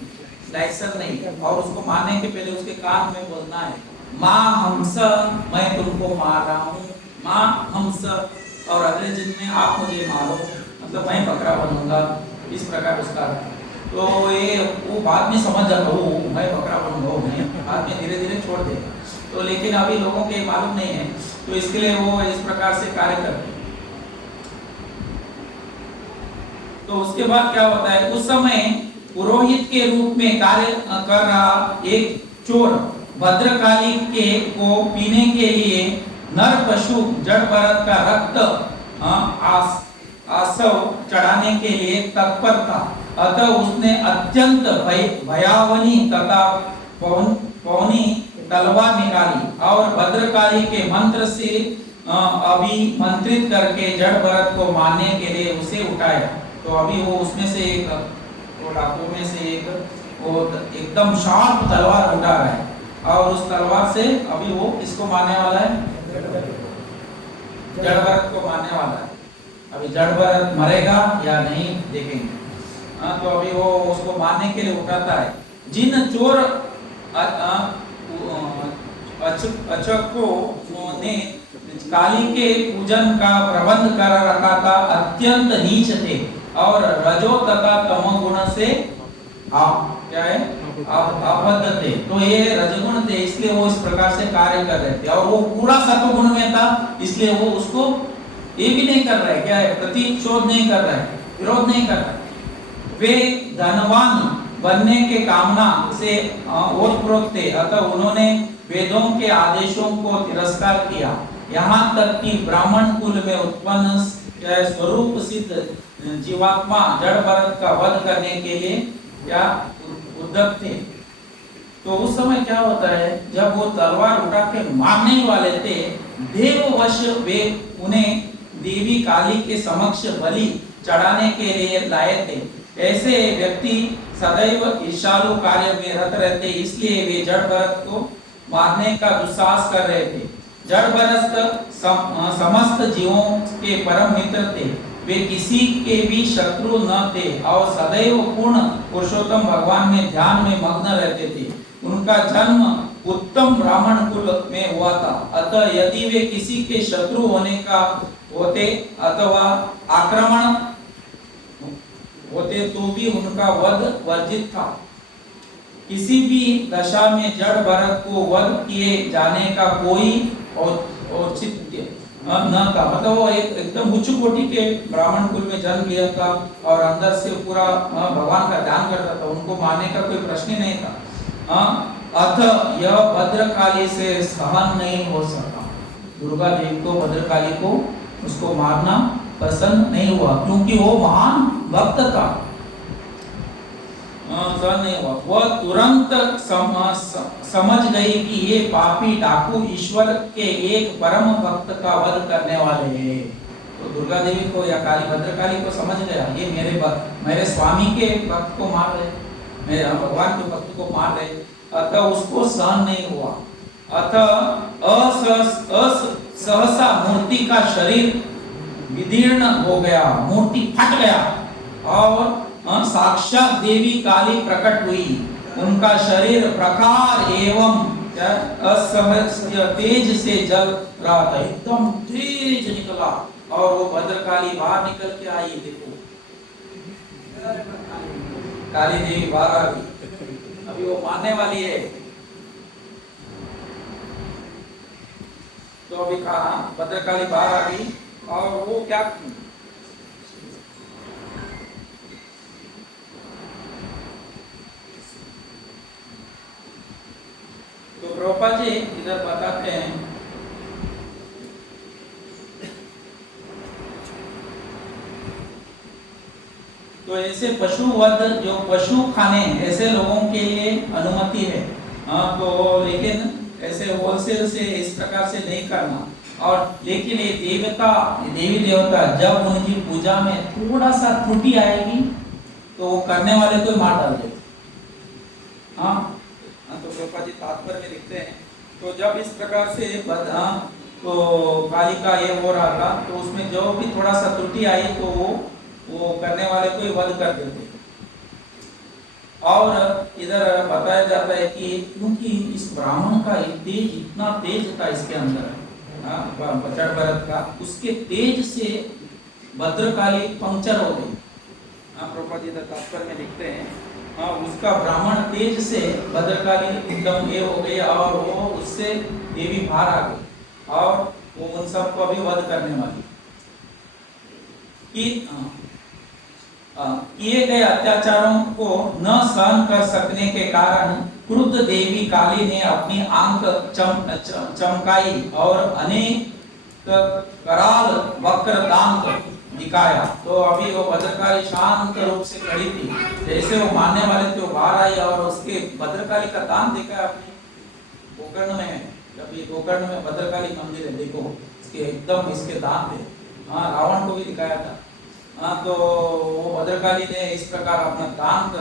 लाइसेंस नहीं। और उसको मारने के पहले उसके कान में बोलना है माँ हंस मैं तुमको मार रहा हूँ, माँ हंस, और अगले दिन में आप मुझे मारो, मतलब मैं बकरा बनूंगा, इस प्रकार उसका। तो ये वो बाद में समझ जाता हो मैं बकरा बनूंगा, नहीं बाद में धीरे धीरे छोड़ देगा। तो लेकिन अभी लोगों के मालूम नहीं है, तो इसके लिए वो इस प्रकार से कार्य करते हैं। तो उसके बाद क्या होता है, उस समय पुरोहित के रूप में कार्य कर रहा एक चोर भद्रकाली के को पीने के लिए नर पशु जड़ भरत का रक्त आसव चढ़ाने के लिए तत्पर था। अतः उसने अत्यंत भयावनी तथा पौनी तलवार निकाली और भद्रकाली के मंत्र से अभिमंत्रित करके जड़ भरत को मारने के लिए उसे उठाया। तो अभी वो उसमें से एक डाकुओं में से एक वो एकदम शार्प तलवार उठा रहा है और उस तलवार से अभी वो किसको मारने वाला है? जड़ भरत को मारने वाला है। अभी जड़ भरत मरेगा या नहीं देखेंगे। तो अभी वो उसको मारने के लिए उठाता है। जिन चोर अचको ने काली के पूजन का प्रबंध कर रखा था, अत्यंत नीच थे और रजो तथा तमोगुण से क्या है अबद्ध थे। तो ये रजगुण थे, इसलिए वो इस प्रकार से कार्य कर रहे थे। और वो पूरा सत्वगुण में था, इसलिए वो उसको ये भी नहीं कर रहे, क्या है, प्रतिशोध नहीं कर रहे, विरोध नहीं कर रहे। वे धनवान बनने के कामना से ओतप्रोत थे, अतः उन्होंने वेदों के आदेशों को तिरस्कार किया। यहाँ तक कि ब्राह्मण कुल में उत्पन्न स्वरूप सिद्ध जीवात्मा जड़ भरत का वध करने के लिए क्या उद्यत थे। तो उस समय क्या होता है, जब वो तलवार उठा के मारने ही वाले थे, देववश वे उन्हें देवी काली के समक्ष बलि चढ़ाने के लिए लाए थे। ऐसे व्यक्ति सदैव ईर्ष्यालु कार्य में रत रहते, इसलिए वे जड़ भरत को मारने का दुस्साहस कर रहे थे। जड़ भरत समस्त जीवों के परम मित्र थे, वे किसी के भी शत्रु न थे और सदैव पूर्ण पुरुषोत्तम भगवान में ध्यान में मग्न रहते थे। उनका जन्म उत्तम ब्राह्मण कुल में हुआ था, अतः यदि वे किसी के शत्रु होने का होते अथवा आक्रमण होते तो भी उनका वध वर्जित था। किसी भी दशा में जड़ भरत को वध किए जाने का कोई औचित्य न था। मतलब वो एकदम उच्च कोटि के ब्राह्मण कुल में जन्म लिया था और अंदर से पूरा भगवान का ध्यान करता था, उनको मारने का कोई प्रश्न ही नहीं था। अतः यह भद्रकाली से सहन नहीं हो सका। दुर्गा देवी को, भद्रकाली को उसको मारना पसंद नहीं हुआ, क्योंकि वो महान भक्त था। सहन नहीं हुआ। वह तुरंत समझ गई कि ये पापी डाकू ईश्वर के एक परम भक्त का वध करने वाले हैं। तो दुर्गा देवी को या काली भद्रकाली को समझ गया, ये मेरे स्वामी के भक्त को मार रहे, मेरे भगवान के भक्त को मार रहे। अतः उसको सहन नहीं हुआ। अतः सहसा मूर्ति का शरीर विदीर्ण हो गया, मूर्ति फट गया और साक्षात देवी काली प्रकट हुई। उनका शरीर प्रखर एवं असह्य तेज से जल रहा था, एकदम तेज निकला और वो भद्रकाली बाहर निकल के आई। देखो काली देवी बाहर आ गई, अभी वो मारने वाली है। तो अभी कहा भद्रकाली बाहर आ गई और वो क्या, तो प्रभुपाद जी इधर बताते हैं, तो ऐसे पशु वध, जो पशु खाने, ऐसे लोगों के लिए अनुमति है। तो लेकिन ऐसे होलसेल से इस प्रकार से नहीं करना। और लेकिन ये देवी देवता जब उनकी पूजा में थोड़ा सा त्रुटि आएगी तो वो करने वाले को मार डाल देते। तो प्रभुपाद जी तात्पर्य में लिखते हैं, तो जब इस प्रकार से तो काली का ये हो रहा था, तो उसमें जो भी थोड़ा सा त्रुटि आई तो वो करने वाले को ही वध कर देते। और इधर बताया जाता है कि क्योंकि इस ब्राह्मण का तेज इतना तेज था इसके अंदर, जड़ भरत का, उसके तेज से भद्रकाली पंक्चर हो गई। प्रभुपाद जी तात्पर्य में लिखते हैं, उसका ब्राह्मण तेज से भद्रकाली एकदम ये हो गई और वो उससे देवी बाहर आ गई और वो उन सबको अभी वध करने वाली। किए गए अत्याचारों को न सहन कर सकने के कारण क्रुद्ध देवी काली ने अपनी आंख चमकाई और अनेक कराल वक्र दांत दिखाया। तो अभी वो भद्रकाली शांत रूप से खड़ी थी, जैसे वो मारने वाले थे वो बाहर आई और उसके भद्रकाली का दांत देखा अपने गोकर्ण में है। जब ये गोकर्ण में भद्रकाली मंदिर है, देखो इसके एकदम इसके दांत है। रावण को भी दिखाया था। तो वो भद्रकाली ने इस प्रकार अपना दांत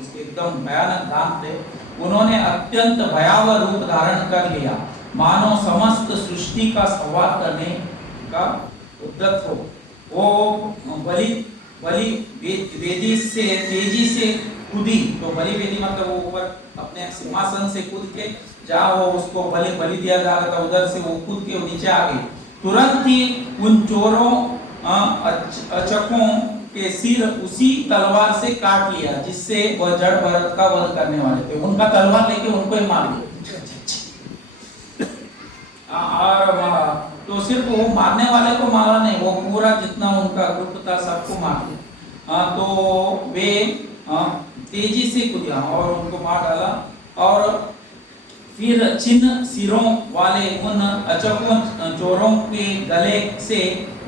उसके एकदम भयानक दांत थे, उन्होंने अत्यंत भयावह रूप धारण कर लिया, मानो समस्त सृष्टि का संहार करने का उद्यत हो। वो बलि वेदी से तेजी से कूदी, तो बलि वेदी मतलब वो ऊपर अपने सिंहासन से कूद के जहाँ वो उसको बलि दिया जा रहा था उधर से वो कूद के नीचे आ गई। तुरंत ही उन चोरों अचकों के सिर उसी तलवार से काट लिया जिससे वह जड़ भरत का वध करने वाले थे। उनका तलवार लेके उनको ही मार दिया। और तो सिर्फ वो मारने वाले को मारा नहीं, वो पूरा जितना उनका ग्रुप था सबको मार दिया। तो वे तेजी से कूदा और उनको मार डाला। और फिर चिन्ह सिरों वाले उन अचकों चोरों के गले से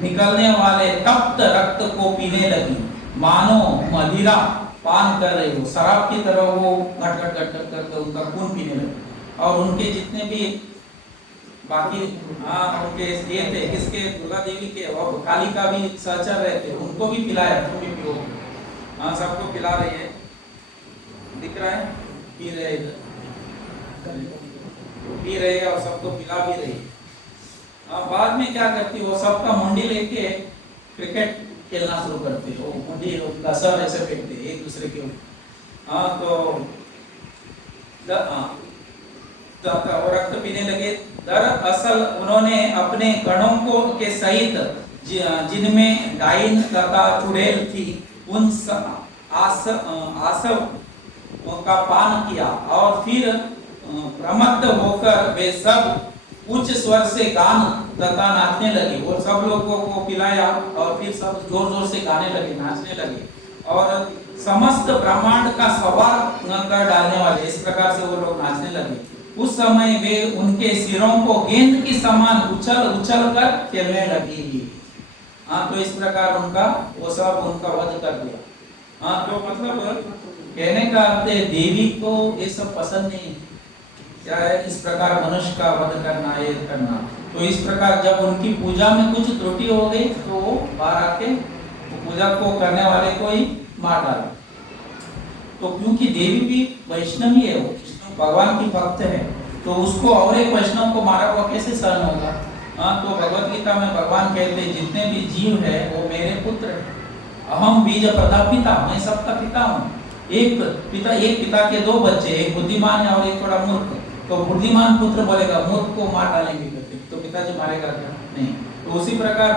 निकलने वाले तप्त रक्त को पीने लगी, मानो मदिरा पान कर रही हो। शराब की तरह वो घट घट घट करके उनका खून पीने लगे। और उनके जितने भी बाकी उनके ये थे, किसके, दुर्गा देवी के और काली का भी सहचर रहे थे, उनको भी पिलाया, तुम भी पियो। सबको पिला रही है, दिख रहा है, पी रहे और सबको पिला भी रही। बाद में क्या करती, वो सबका मुंडी लेके क्रिकेट खेलना शुरू करते, वो मुंडी उनका सर ऐसे फेंकते एक दूसरे के ऊपर। तो रक्त पीने लगे। दरअसल उन्होंने अपने गणों को के सहित जिनमें डाइन तथा चुड़ैल थी उन आसव का पान किया और फिर प्रमत्त होकर वे सब उच्च स्वर से गान तथा नाचने लगे। वो सब लोगों को पिलाया और फिर सब जोर जोर से गाने लगे, नाचने लगे और समस्त ब्रह्मांड का सवार कर डालने वाले, इस प्रकार से वो लोग नाचने लगे। उस समय वे उनके सिरों को गेंद की समान उछल उछल कर खेलने लगी। तो इस प्रकार उनका वो सब उनका वध कर दिया। तो मतलब कहने का अर्थ है देवी को ये सब पसंद नहीं, क्या है, इस प्रकार मनुष्य का वध करना, ये करना। तो इस प्रकार जब उनकी पूजा में कुछ त्रुटि हो गई तो वो बाहर आके पूजा को करने वाले को ही मार डाला। तो क्योंकि देवी भी वैष्णवी है, वो भगवान की भक्त है, तो उसको और एक वैष्णव को मारा हुआ कैसे सहन होगा। तो भगवत गीता में भगवान कहते हैं जितने भी जीव है वो मेरे पुत्र है, अहम बीज प्रदापिता, मैं सबका पिता हूँ। एक पिता के दो बच्चे, एक बुद्धिमान है और एक थोड़ा मूर्ख। तो बुद्धिमान पुत्र बोलेगा मूर्ख को मार डालेंगे, तो पिताजी मारेगा क्या? नहीं। तो उसी प्रकार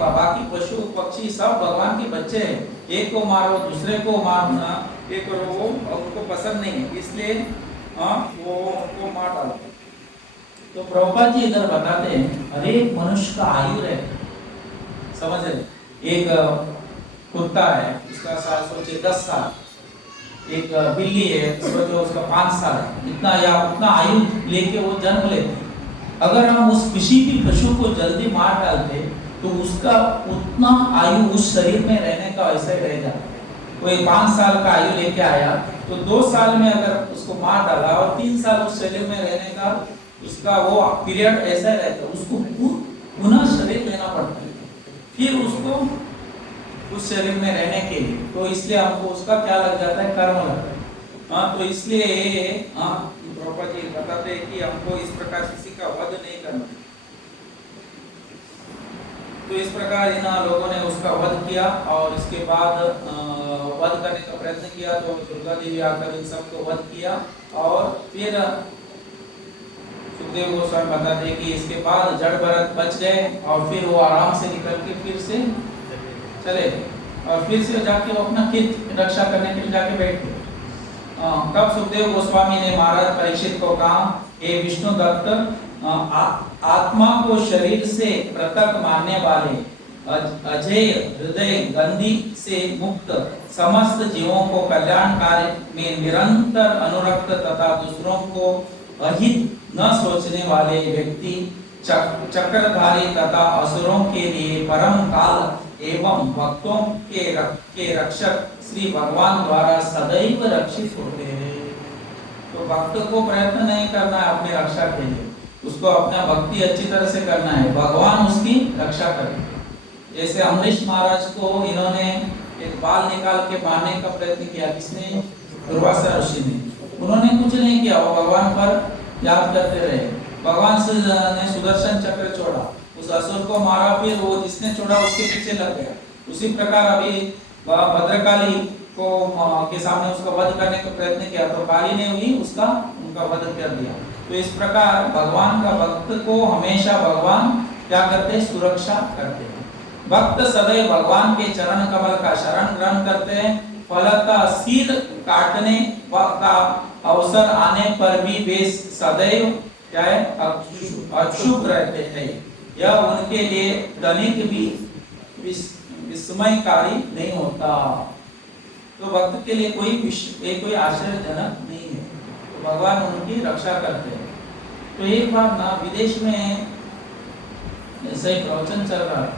बाकी पशु पक्षी सब भगवान के बच्चे हैं, एक को मारो दूसरे को मारना ये करो, वो उनको पसंद नहीं है, इसलिए वो उनको मार डालो। तो प्रभुपाद जी इधर बताते हैं हर एक मनुष्य का आयु है, समझ रहे। एक कुत्ता है उसका साल सोचे 10 साल, एक बिल्ली है उसका 5 साल, इतना या उतना आयु लेके वो जन्म लेते। अगर हम उस किसी भी पशु को जल्दी मार डालते तो उसका उतना आयु उस शरीर में रहने का वैसा ही रह जाता। कोई 5 साल का आयु लेके आया तो 2 साल में अगर उसको मार डाला और 3 साल उस शरीर में रहने का उसका वो पीरियड ऐसा रहता है, उसको पुनः शरीर लेना पड़ता है फिर उसको उस शरीर में रहने के लिए। तो इसलिए हमको उसका क्या लग जाता है, कर्म लगता है। तो इसलिए प्रभुपाद जी बताते हैं कि हमको इस प्रकार किसी का वध नहीं करना। तो इस प्रकार इन लोगों ने उसका वध किया और इसके बाद वध करने का प्रयत्न किया तो दुर्गा देवी आकर इन सबको वध किया। और फिर सुखदेव गोस्वामी बताते हैं कि इसके बाद जड़ भरत बच गए और फिर वो आराम से निकल के फिर से चले और फिर से जाके वो अपना हित रक्षा करने के लिए जाके बैठ गए। तब सुखदेव गोस्वामी ने महाराज परीक्षित को कहा, हे विष्णु दत्त, आत्मा को शरीर से पृथक मानने वाले अजय हृदय गंधी से मुक्त समस्त जीवों को कल्याण कार्य में निरंतर अनुरक्त तथा दूसरों को अहित न सोचने वाले व्यक्ति चक्रधारी तथा असुरों के लिए परम काल एवं भक्तों के रक्षक श्री भगवान द्वारा सदैव रक्षित होते हैं। तो भक्त को प्रयत्न नहीं करना है अपने रक्षा के लिए, उसको अपना भक्ति अच्छी तरह से करना है, भगवान उसकी रक्षा करे। जैसे अमरीश महाराज को इन्होंने एक बाल निकाल के मारने का प्रयत्न किया, किसने? दुर्वासा ऋषि ने, उन्होंने कुछ नहीं किया, वो भगवान पर याद करते रहे। भगवान से ने सुदर्शन चक्र छोड़ा, उस असुर को मारा, फिर वो जिसने छोड़ा उसके पीछे लग गया। उसी प्रकार अभी भद्रकाली को के सामने उसका वध करने का प्रयत्न किया, तो काली ने भी उनका वध कर दिया। तो इस प्रकार भगवान का भक्त को हमेशा भगवान क्या करते हैं, सुरक्षा करते हैं। भक्त सदैव भगवान के चरण कमल का शरण ग्रहण करते हैं। फलतः सिर काटने का अवसर आने पर भी वे सदैव क्या है, अक्षुब्ध रहते हैं। यह उनके लिए तनिक भी विस्मयकारी नहीं होता। तो भक्त के लिए कोई आश्चर्यजनक नहीं है, तो भगवान उनकी रक्षा करते हैं। तो एक बार ना विदेश में ऐसा ही प्रवचन चल रहा है,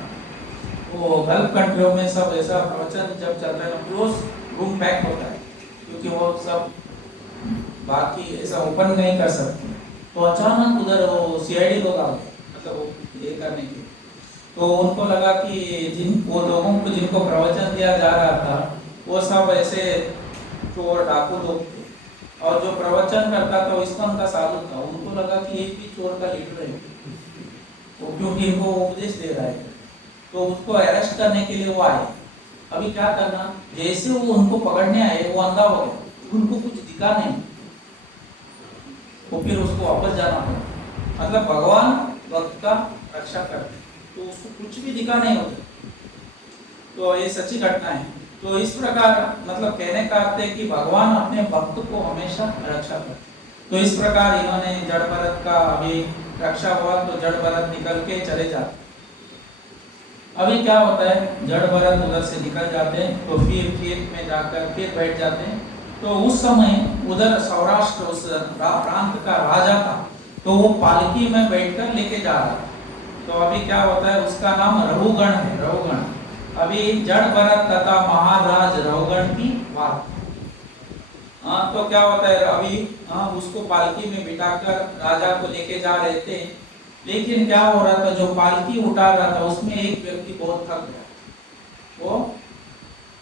वो गल्फ कंट्रियों में सब ऐसा प्रवचन जब चल रहा है, क्लोज रूम पैक होता है, क्योंकि वो सब बाकी ऐसा ओपन नहीं कर सकते। तो अचानक उधर वो सीआईडी लोग आ गए, मतलब ये करने के, तो उनको लगा कि वो लोगों को जिनको प्रवचन दिया जा रहा था वो सब ऐसे चोर डाकू लोग थे, और जो प्रवचन करता था वो इसका उनका साधु था। उनको लगा कि ये भी चोर का लीडर है, वो क्योंकि इनको उपदेश दे रहा है, तो उसको अरेस्ट करने के लिए वो आए। अभी क्या करना, जैसे वो उनको पकड़ने आए वो अंधा हो गया, उनको कुछ दिखा नहीं, तो फिर उसको वापस जाना पड़ा। मतलब भगवान भक्त का रक्षा करते, तो उसको कुछ भी दिखा नहीं होता। तो ये सच्ची घटना है। तो इस प्रकार मतलब कहने का अर्थ है कि भगवान अपने भक्त को हमेशा रक्षा करते। तो इस प्रकार इन्होंने जड़ भरत का अभी रक्षा हुआ, तो जड़ भरत निकल के चले जाते। अभी क्या होता है, जड़ भरत उधर से निकल जाते हैं, तो फिर खेत में जाकर फिर बैठ जाते हैं। तो उस समय उधर सौराष्ट्र उस प्रांत का राजा था, तो वो पालकी में बैठकर लेके जा रहा था। तो अभी क्या होता है, उसका नाम रघुगण है, रघुगण। अभी जड़ भरत तथा महाराज रघुगण की बात। तो क्या होता है, अभी उसको पालकी में बिठाकर राजा को लेके जा रहे थे, लेकिन क्या हो रहा था, जो पालकी उठा रहा था उसमें एक व्यक्ति बहुत थक गया, वो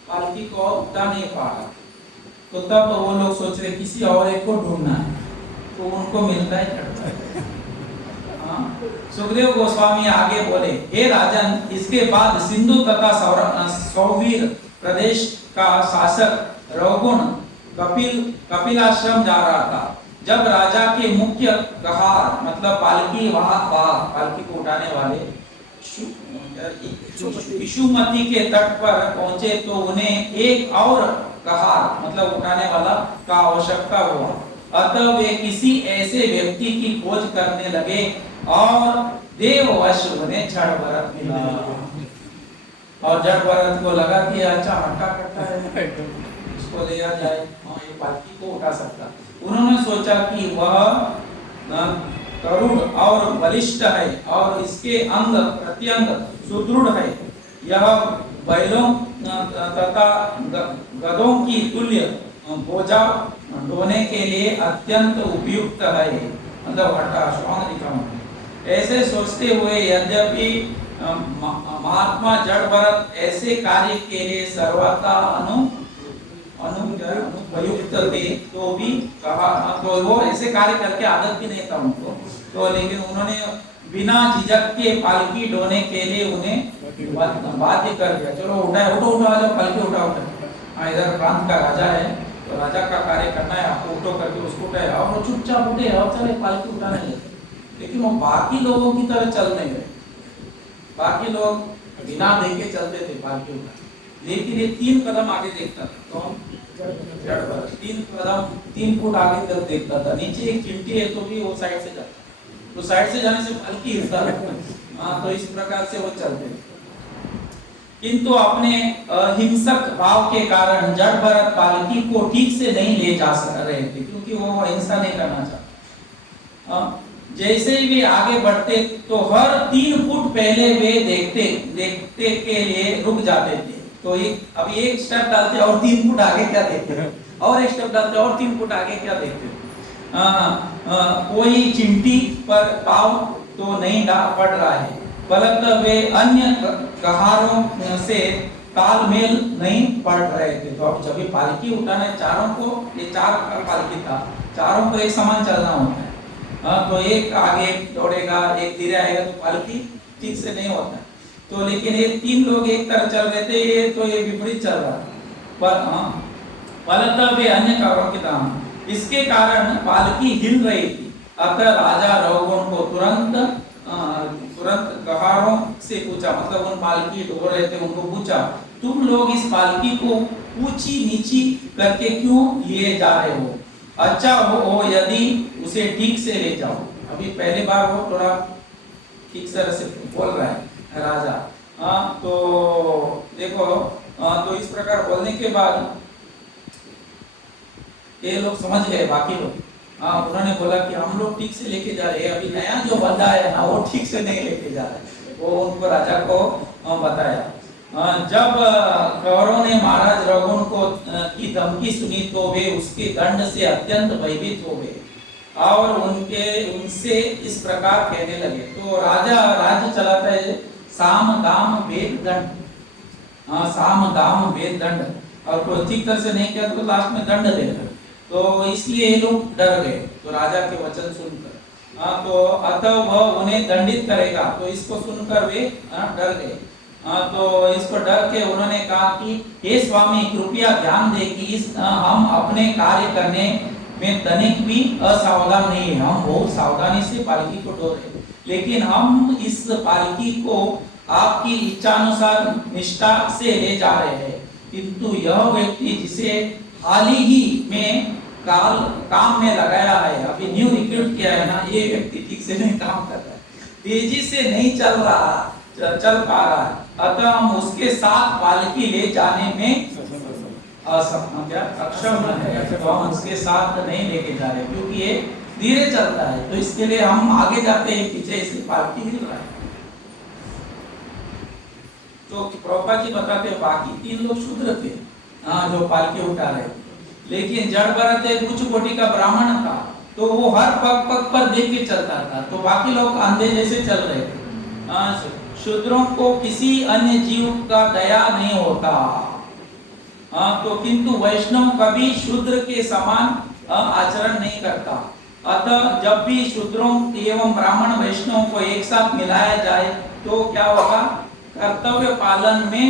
पालकी को उठा नहीं पा रहा। तो तब वो लोग सोच रहे किसी और एक को ढूंढना है, तो उनको मिलता है चढ़ता। सुखदेव गोस्वामी आगे बोले, हे राजन, इसके बाद सिंधु तथा सौवीर प्रदेश का शासक रघुगुण कपिलाश्रम जा रहा था। जब राजा के मुख्य गहार मतलब पालकी पालकी को उठाने वाले विषुमती के तट पर पहुंचे, तो उन्हें एक और गहार मतलब उठाने वाला का आवश्यकता हुआ। अतः वे किसी ऐसे व्यक्ति की खोज करने लगे और देववश उन्हें जड़ भरत मिला। और जड़ भरत को लगा कि अच्छा हट्टा कट्टा है, इसको ले जाए, ये पालकी को उठा सकता। उन्होंने सोचा कि वह तरुण और बलिष्ठ है और इसके अंग प्रत्यंग सुदृढ़ है। यह बैलों तथा गधों की तुल्य बोझा ढोने के लिए अत्यंत उपयुक्त है। मतलब हट्टा स्ट्रॉन्ग दिखाऊं। ऐसे सोचते हुए यद्यपि महात्मा जड़ भरत ऐसे कार्य के लिए सर्वथा अनुपयुक्त थे, तो भी कहा, तो वो ऐसे कार्य करके आदत भी नहीं था उनको, तो लेकिन उन्होंने बिना झिझक के पालकी ढोने के लिए उन्हें बाध्य कर दिया। चलो उठाए, उठो उठो, आ जाओ, पालकी उठाओ। इधर प्रांत का राजा है, तो राजा का कार्य करना है, आपको उठो करके उसको उठाए, और वो चुपचाप उठे और चले पालकी उठाने लगे। लेकिन वो बाकी लोगों की तरह चल नहीं रहे। बाकी लोग बिना देखे चलते थे पालकी उठा, लेकिन ये 3 कदम आगे देखता था। तो 3 फुट आगे तक देखता था। नीचे एक चिमटी है तो भी वो साइड से जाता, तो साइड से जाने से पालकी हिलता रहता। तो इस प्रकार से वो चलते। किंतु अपने हिंसक भाव के कारण जड़ भरत पालकी को ठीक से नहीं ले जा रहे थे, क्योंकि वो हिंसा नहीं करना चाहते। जैसे ही वे आगे बढ़ते तो हर 3 फुट पहले वे देखते के लिए रुक जाते थे। तो अभी एक स्टेप डालते और 3 फुट आगे क्या देखते, और एक स्टेप डालते और 3 फुट आगे क्या देखते। कोई चिमटी पर पाव तो नहीं पड़ रहा है, परंतु वे अन्य गहारों से तालमेल नहीं पड़ रहे थे। तो अब जब ये पालकी उठाना है चारों को, ये चार पालकी था, चारों को एक समान चलना होता है। तो एक आगे दौड़ेगा, एक धीरे आएगा, तो पालकी ठीक से नहीं होता है। तो लेकिन ये तीन लोग एक तरह चल रहे थे, ये तो ये विपरीत चल रहा था। पर फलतः वे अन्य कारणों के दाम, इसके कारण पालकी हिल रही थी। अतः राजा रघुगण को तुरंत गहारों से पूछा, मतलब उन पालकी ढो रहे थे उनको पूछा, तुम लोग इस पालकी को ऊंची नीची करके क्यों लिए जा रहे हो? अच्छा हो यदि उसे ठीक से ले जाओ। अभी पहली बार वो थोड़ा ठीक तरह से बोल रहा है राजा। तो देखो, तो इस प्रकार बोलने के बाद ये लोग समझ गए, बाकी लोग उन्होंने बोला कि हम लोग ठीक से लेके जा रहे हैं, अभी नया जो बंदा है ना वो ठीक से नहीं लेके जा रहा है। वो उनको राजा को बताया। जब कौरवों ने महाराज रघुगण को की धमकी सुनी तो वे उसके दंड से अत्यंत भयभीत हो गए और उनसे इस प्रकार कहने लगे। तो राजा राज्य चलाता है साम दाम वेद दंड, साम दाम वेद दंड, और कोई ठीक तरह से नहीं किया तो लास्ट में दंड देगा। तो इसलिए ये लोग डर गए, तो राजा के वचन सुनकर। तो अतः वह उन्हें दंडित करेगा, तो इसको सुनकर वे डर गए। तो इसको डर के उन्होंने कहा कि हे स्वामी कृपया ध्यान दे कि हम अपने कार्य करने में तनिक भी असावधान नहीं है। हम बहुत सावधानी से पालकी को ढो रहे, लेकिन हम इस पालकी को आपकी इच्छानुसार निष्ठा से ले जा रहे हैं, किंतु यह व्यक्ति जिसे हाल ही में काम में लगाया है, अभी न्यू रिक्रूट किया है ना, ये व्यक्ति ठीक से नहीं काम कर रहा है, तेजी से नहीं चल पा रहा है। अतः हम उसके साथ पालकी ले जाने में अक्षम है, तो हम उसके साथ नहीं लेके जा रहे क्योंकि ये धीरे चलता है। तो इसके लिए हम आगे जाते हैं, पीछे इसकी पालकी हिल रहा है। तो प्रभुपाद जी बताते हैं बाकी तीन लोग शूद्र थे जो पालकी उठा रहे, लेकिन जड़ भरत एक उच्च कोटि का ब्राह्मण था, तो वो हर पग पर देख के चलता था, तो बाकी लोग अंधे जैसे चल रहे थे। शूद्रों को किसी अन्य जीव का दया नहीं होता, तो किंतु वैष्णव कभी शूद्र के समान आचरण नहीं करता। अतः जब भी शूद्रों एवं ब्राह्मण वैष्णव को एक साथ मिलाया जाए तो क्या होगा? कर्तव्य पालन में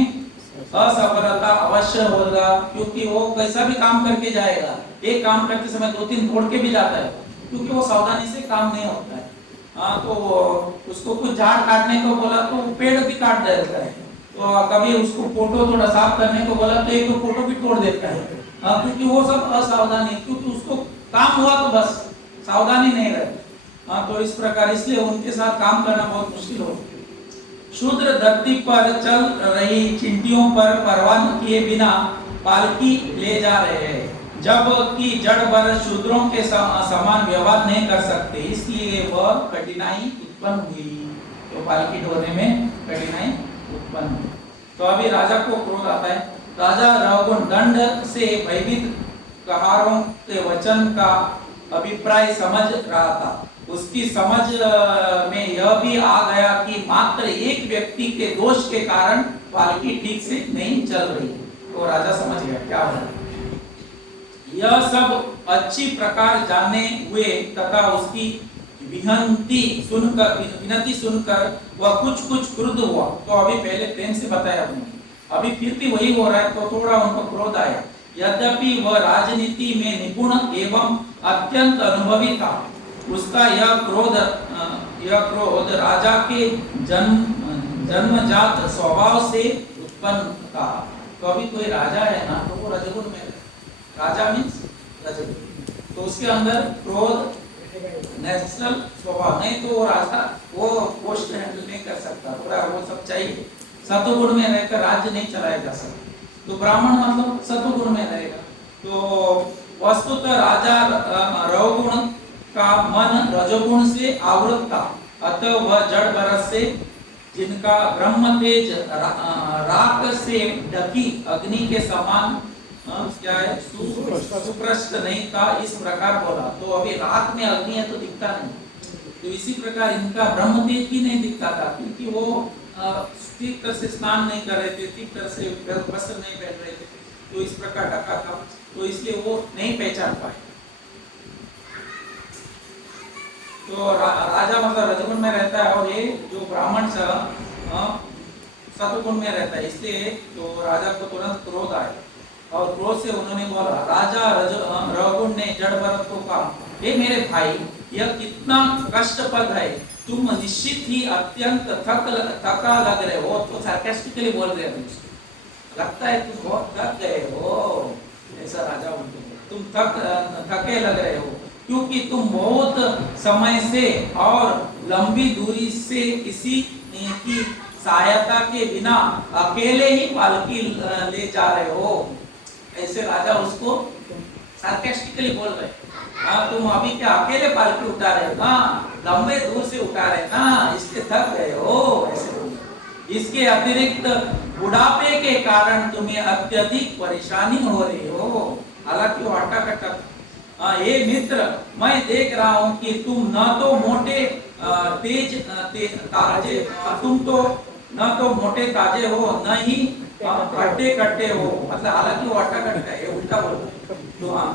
असफलता अवश्य होगा, क्योंकि वो कैसा भी काम करके जाएगा, एक काम करते समय दो तीन तोड़ के भी जाता है, क्योंकि वो सावधानी से काम नहीं होता है। तो उसको कुछ झाड़ काटने को बोला तो पेड़ भी काट देता है, तो कभी उसको फोटो थोड़ा साफ करने को बोला तो एक फोटो भी तोड़ देता है, क्योंकि वो सब असावधानी, क्योंकि उसको काम हुआ तो बस सावधानी नहीं रहती। तो इस प्रकार इसलिए उनके साथ काम करना बहुत मुश्किल हो। शूद्र धरती पर चल रही चिंटियों पर परवाह किए बिना पालकी ले जा रहे हैं, जबकि जड़ भर शूद्रों के समान व्यवहार नहीं कर सकते, इसलिए वह कठिनाई उत्पन्न हुई। तो पालकी ढोने में कठिनाई उत्पन्न हुई। तो अभी राजा को क्रोध आता है। राजा रघुगण दंड से भयभीत कहारों के वचन का अभिप्राय समझ रहा था। उसकी समझ में यह भी आ गया कि मात्र एक व्यक्ति के दोष के कारण पालकी ठीक से नहीं चल रही। तो राजा समझ गया क्या हो रहा है। यह सब अच्छी प्रकार जाने हुए तथा उसकी विनती सुनकर वह कुछ क्रुद्ध हुआ। तो अभी पहले प्रेम से बताया आपने, अभी फिर भी वही हो रहा है, तो थोड़ा उनको क्रोध आया। यद्यपि वह राजनीति में निपुण एवं अत्यंत अनुभवी था, उसका यह क्रोध राजा के जन्मजात स्वभाव से उत्पन्न था। तो अभी कोई राजा है ना, तो वो रजोगुण में, राजा मीन्स रजोगुण, तो उसके अंदर क्रोध नेचुरल स्वभाव, नहीं तो वो राजा वो पोस्ट हैंडल नहीं कर सकता, पूरा वो सब चाहिए। सतोगुण में रहकर राज्य नहीं चलाया जा सकता, तो ब्राह्मण मतलब सतोगुण में रहेगा। तो वस्तुतः राजा रजोगुण का मन रजोगुण से आवृत था, अतः वह जड़ भरत से जिनका ब्रह्म तेज राख से ढकी अग्नि के समान क्या है सुप्रष्ट नहीं था, इस प्रकार बोला। तो अभी राख में अग्नि है तो दिखता नहीं, तो इसी प्रकार इनका ब्रह्म तेज भी नहीं दिखता था, क्योंकि वो ठीक तरह से स्नान नहीं कर रहे थे, ठीक तरह से वस्त्र नहीं पहन रहे थे, तो इस प्रकार ढका था, तो इसलिए वो नहीं पहचान पाए। तो राजा मतलब रजगुण में रहता है, और ये जो ब्राह्मण सतगुण में रहता है, इसलिए तो राजा को तुरंत क्रोध आया, और क्रोध से उन्होंने बोला, राजा रजगुण ने जड़ भरत को कहा, ये मेरे भाई, यह कितना कष्टप्रद है, तुम निश्चित ही अत्यंत थका लग रहे हो। तो सार्केस्टिकली बोल रहे हैं, लगता है तुम बहुत थक गए हो, ऐसा राजा बोलते हैं, तुम थके लग रहे हो, क्योंकि तुम बहुत समय से और लंबी दूरी से किसी की सहायता के बिना अकेले ही पालकी ले जा रहे हो। ऐसे राजा उसको सार्केस्टिकली बोल रहे हैं, हाँ तुम अभी क्या अकेले पालकी उठा रहे हो ना, लंबे दूर से उठा रहे ना, इसके थक गए हो, ऐसे बोल रहे। इसके अतिरिक्त बुढ़ापे के कारण तुम्हें अत्यधिक परेशानी हो रही हो। हालांकि वो हटा कटा, ये मित्र, मैं देख रहा हूँ कि तुम न तो मोटे ताजे, तुम तो न तो मोटे ताजे हो, न ही कट्टे कट्टे हो, मतलब हालांकि वो हटा कट्टा है, उल्टा बोल रहे। तो हाँ,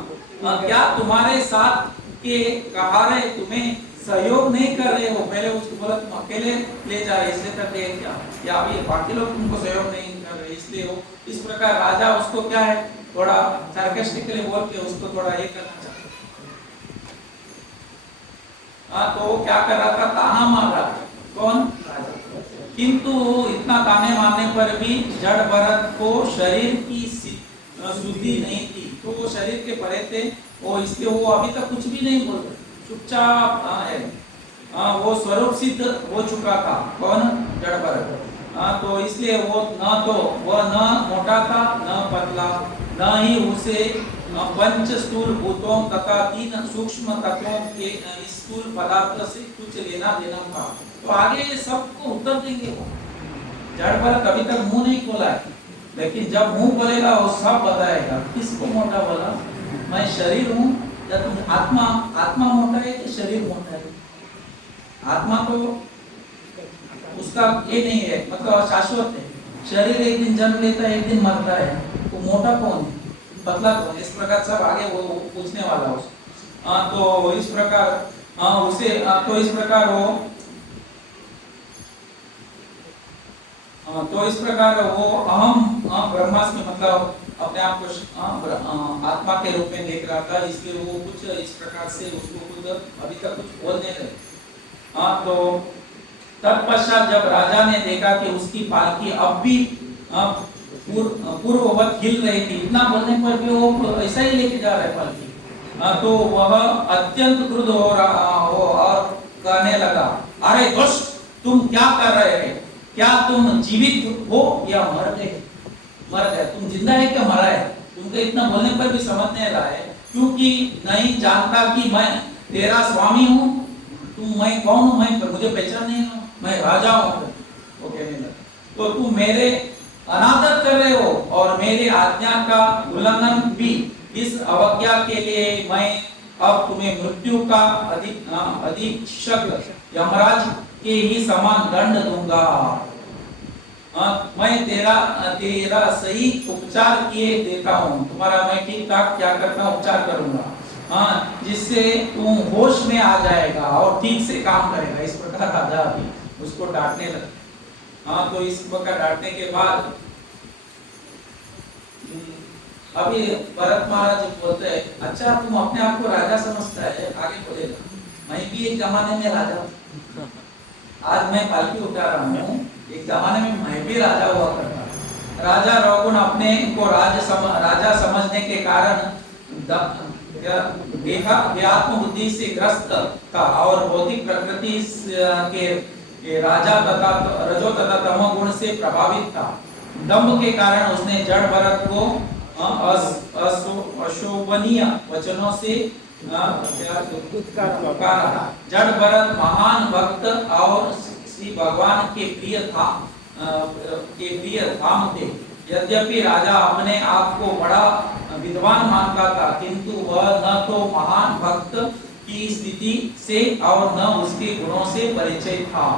क्या तुम्हारे साथ के कहारे तुम्हें सहयोग नहीं कर रहे हो? पहले उसको बोला तुम अकेले ले जा रहे, इसलिए कर रहे क्या, या अभी बाकी लोग तुमको सहयोग नहीं कर रहे, इसलिए हो। इस प्रकार राजा उसको क्या है, थोड़ा सार्केस्टिकली बोल के उसको थोड़ा ये करना चाहता। तो क्या कर रहा था, ताना मार रहा था, कौन, राजा। किंतु इतना ताने मारने पर भी जड़ भरत को शरीर की शुद्धि नहीं थी, तो वो शरीर के परे थे, वो इसलिए वो अभी तक कुछ भी नहीं बोल रहे, चुपचाप है। वो स्वरूप सिद्ध हो चुका था, कौन, जड़ भरत। तो इसलिए वो न मोटा था, न पतला, न ही उसे पंच स्थूल भूतों तथा 3 सूक्ष्म तत्वों के स्थूल पदार्थ से कुछ लेना देना था। तो आगे सबको उत्तर देंगे वो। जड़ भरत अभी तक मुंह नहीं खोला है, लेकिन जब मुंह बोलेगा वो सब बताएगा। किसको मोटा बोला, मैं शरीर हूँ या तुम आत्मा मोटा है कि शरीर मोटा है? आत्मा तो उसका ये नहीं है, मतलब शाश्वत है। शरीर एक दिन जन्म लेता है, एक दिन मरता है, तो मोटा कौन है, पतला कौन? इस प्रकार सब आगे वो पूछने वाला उस। तो इस प्रकार उसे तो इस प्रकार वो अहम ब्रह्मास्मि, मतलब अपने आप को आत्मा के रूप में देख रहा था, इसलिए वो कुछ इस प्रकार से उसको खुद अभी तक कुछ बोल नहीं रहे। तो तत्पश्चात जब राजा ने देखा कि उसकी पालकी अब भी पूर्ववत हिल रही थी, इतना बोलने पर भी वो ऐसा ही लेके जा रहा है पालकी, तो वह अत्यंत क्रुद्ध हो रहा हो और कहने लगा, अरे दुष्ट, तुम क्या कर रहे हैं? क्या तुम जीवित हो या मर गए? मर गए, तुम जिंदा है क्या मरा है? तुमको इतना बोलने पर भी समझ नहीं रहा है, क्योंकि नहीं जानता कि मैं तेरा स्वामी हूँ, तुम मैं कौन हूँ, मैं मुझे पहचान नहीं हूँ, मैं राजा हूँ। तो तुम मेरे अनादर कर रहे हो और मेरे आज्ञा का उल्लंघन भी। इस अवज्ञा के लिए मैं अब तुम्हें मृत्यु का अधीक्षक यमराज के ही समान दंड दूंगा। मैं तेरा सही उपचार किए देता हूँ, तुम्हारा मैं ठीक ठाक क्या करता हूँ, उपचार करूंगा, जिससे तुम होश में आ जाएगा और ठीक से काम करेगा। इस प्रकार राजा भी उसको डांटने लगा। तो इस प्रकार डांटने के बाद अभी भरत महाराज बोलते हैं, अच्छा तुम अपने आप को राजा समझता है? आगे बोलेगा, मैं भी एक जमाने में राजा हूँ, आज मैं पालकी उठा रहा हूँ, एक जमाने में मैं भी राजा हुआ करता। राजा रघुन अपने को राजा समझने के कारण देहात्म बुद्धि से ग्रस्त था और भौतिक प्रकृति के राजा तथा रजो तथा तमो गुण से प्रभावित था। दंभ के कारण उसने जड़ भरत को अशोभनीय वचनों से जड़ भरत महान भक्त और श्री भगवान के प्रिय धाम थे। यद्यपि राजा अपने आप को बड़ा विद्वान मानता था, किंतु वह न तो महान भक्त की स्थिति से और न उसके गुणों से परिचय था।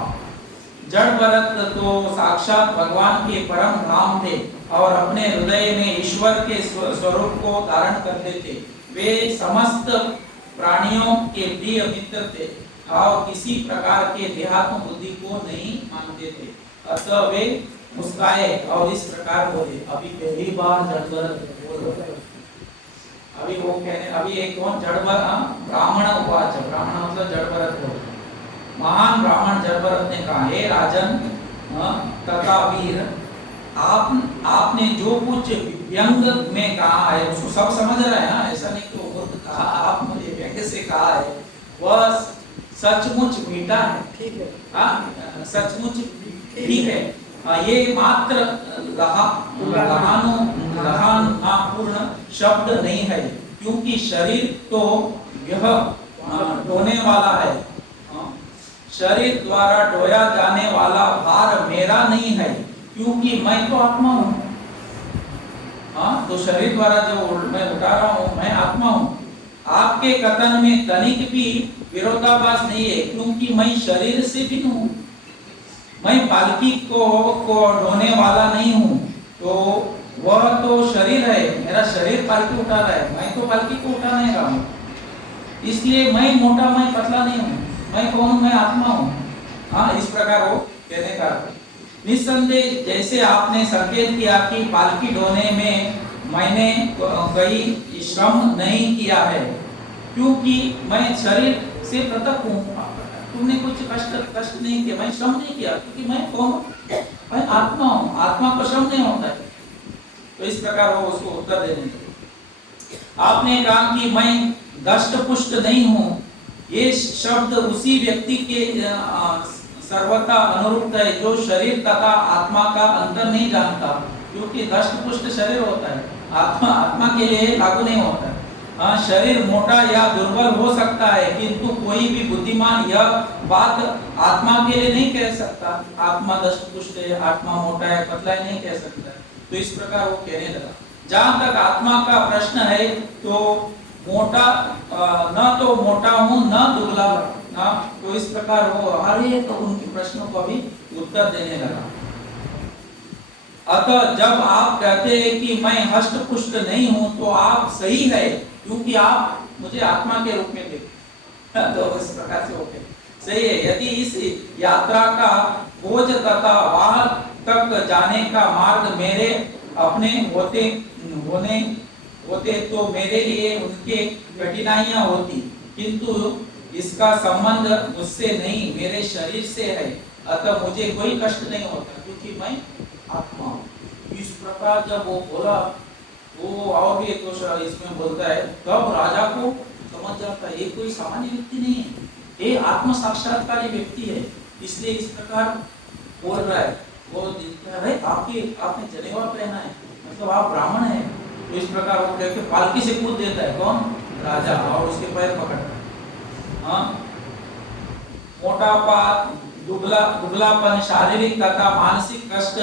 जड़ भरत तो साक्षात भगवान के परम धाम थे और अपने हृदय में ईश्वर के स्वरूप को धारण करते थे। वे समस्त प्राणियों के प्रिय मित्र थे और किसी प्रकार के देहात्म बुद्धि को नहीं मानते थे। अतः वे मुस्काए और इस प्रकार बोले। अभी पहली बार जड़ भरत बोल रहे, अभी वो कहने, अभी एक कौन जड़ भरत, ब्राह्मण उवाच, ब्राह्मण मतलब जड़ भरत हो। महान ब्राह्मण जड़ भरत ने कहा, हे राजन तथा वीर, आपने जो कुछ व्यंग में कहा है उसको सब समझ रहे हैं, ऐसा नहीं कि वो कहा, आप मुझे व्यंग से कहा है वह सचमुच मीठा है, ठीक है, सचमुच ठीक है। ये मात्र पूर्ण शब्द नहीं है, क्योंकि शरीर तो यह ढोने वाला है, शरीर द्वारा ढोया जाने वाला भार मेरा नहीं है, क्योंकि मैं तो आत्मा हूँ। तो शरीर द्वारा जो मैं उठा रहा हूँ मैं आत्मा हूँ। आपके कथन में तनिक भी विरोधाभास नहीं है, क्योंकि मैं शरीर से भिन्न हूँ। मैं पालकी को ढोने वाला नहीं हूँ, तो वह तो शरीर है, मेरा शरीर पालकी उठा रहा है, मैं तो पालकी को उठा नहीं रहा हूँ। इसलिए मैं मोटा मैं पतला नहीं हूँ, मैं कौन हूँ, मैं आत्मा हूँ। हाँ, इस प्रकार वो कहने का। निस्संदेह जैसे आपने संकेत किया कि पालकी ढोने में मैंने कोई श्रम नहीं किया है, क्योंकि मैं शरीर से पृथक हूँ। तुमने कुछ कष्ट नहीं किया, मैं श्रम नहीं किया, क्योंकि मैं कौन हूँ, मैं आत्मा हूँ, आत्मा को श्रम नहीं होता है। तो इस प्रकार वो उसको उत्तर देने लगे। आपने कहा कि मैं दष्ट पुष्ट नहीं हूँ, ये शब्द उसी व्यक्ति के सर्वथा अनुरूप है जो शरीर तथा आत्मा का अंतर नहीं जानता, क्योंकि दष्ट पुष्ट शरीर होता है, आत्मा के लिए लागू नहीं होता है। शरीर मोटा या दुर्बल हो सकता है, किंतु कोई भी बुद्धिमान यह बात आत्मा के लिए नहीं कह सकता, आत्मा दष्ट पुष्ट है, आत्मा मोटा है, पतला है, नहीं कह सकता है। तो इस प्रकार वो कहने लगा। जहाँ तक आत्मा का प्रश्न है, तो मोटा न तो मोटा हूँ न दुबला, तो इस प्रकार वो हर एक उनके प्रश्नों को भी उत्तर देने लगा। अतः जब आप कहते हैं कि मैं हष्ट पुष्ट नहीं हूँ, तो आप सही है, क्योंकि आप मुझे आत्मा के रूप में देखते। तो इस प्रकार से होते सही है। यदि इस यात्रा का बोझ तथा वहां तक जाने का मार्ग मेरे अपने होते तो मेरे लिए उनके कठिनाइयां होती, किंतु इसका संबंध मुझसे नहीं, मेरे शरीर से है। अतः मुझे कोई कष्ट नहीं होता, क्योंकि मैं आत्मा हूँ। इस प्रकार जब वो बोला, वो और भी एक इसमें बोलता है, तब राजा को समझ जाता है ये कोई सामान्य व्यक्ति नहीं है, ये आत्म साक्षात्कारी व्यक्ति है, इसलिए इस प्रकार बोल रहा है। वो आपने जनेवा पहना है, मतलब आप ब्राह्मण है। तो इस प्रकार वो कहकर पालकी से कूद देता है, कौन, राजा, और उसके पैर पकड़ता है। मोटापा, दुबलापन, शारीरिक तथा मानसिक कष्ट,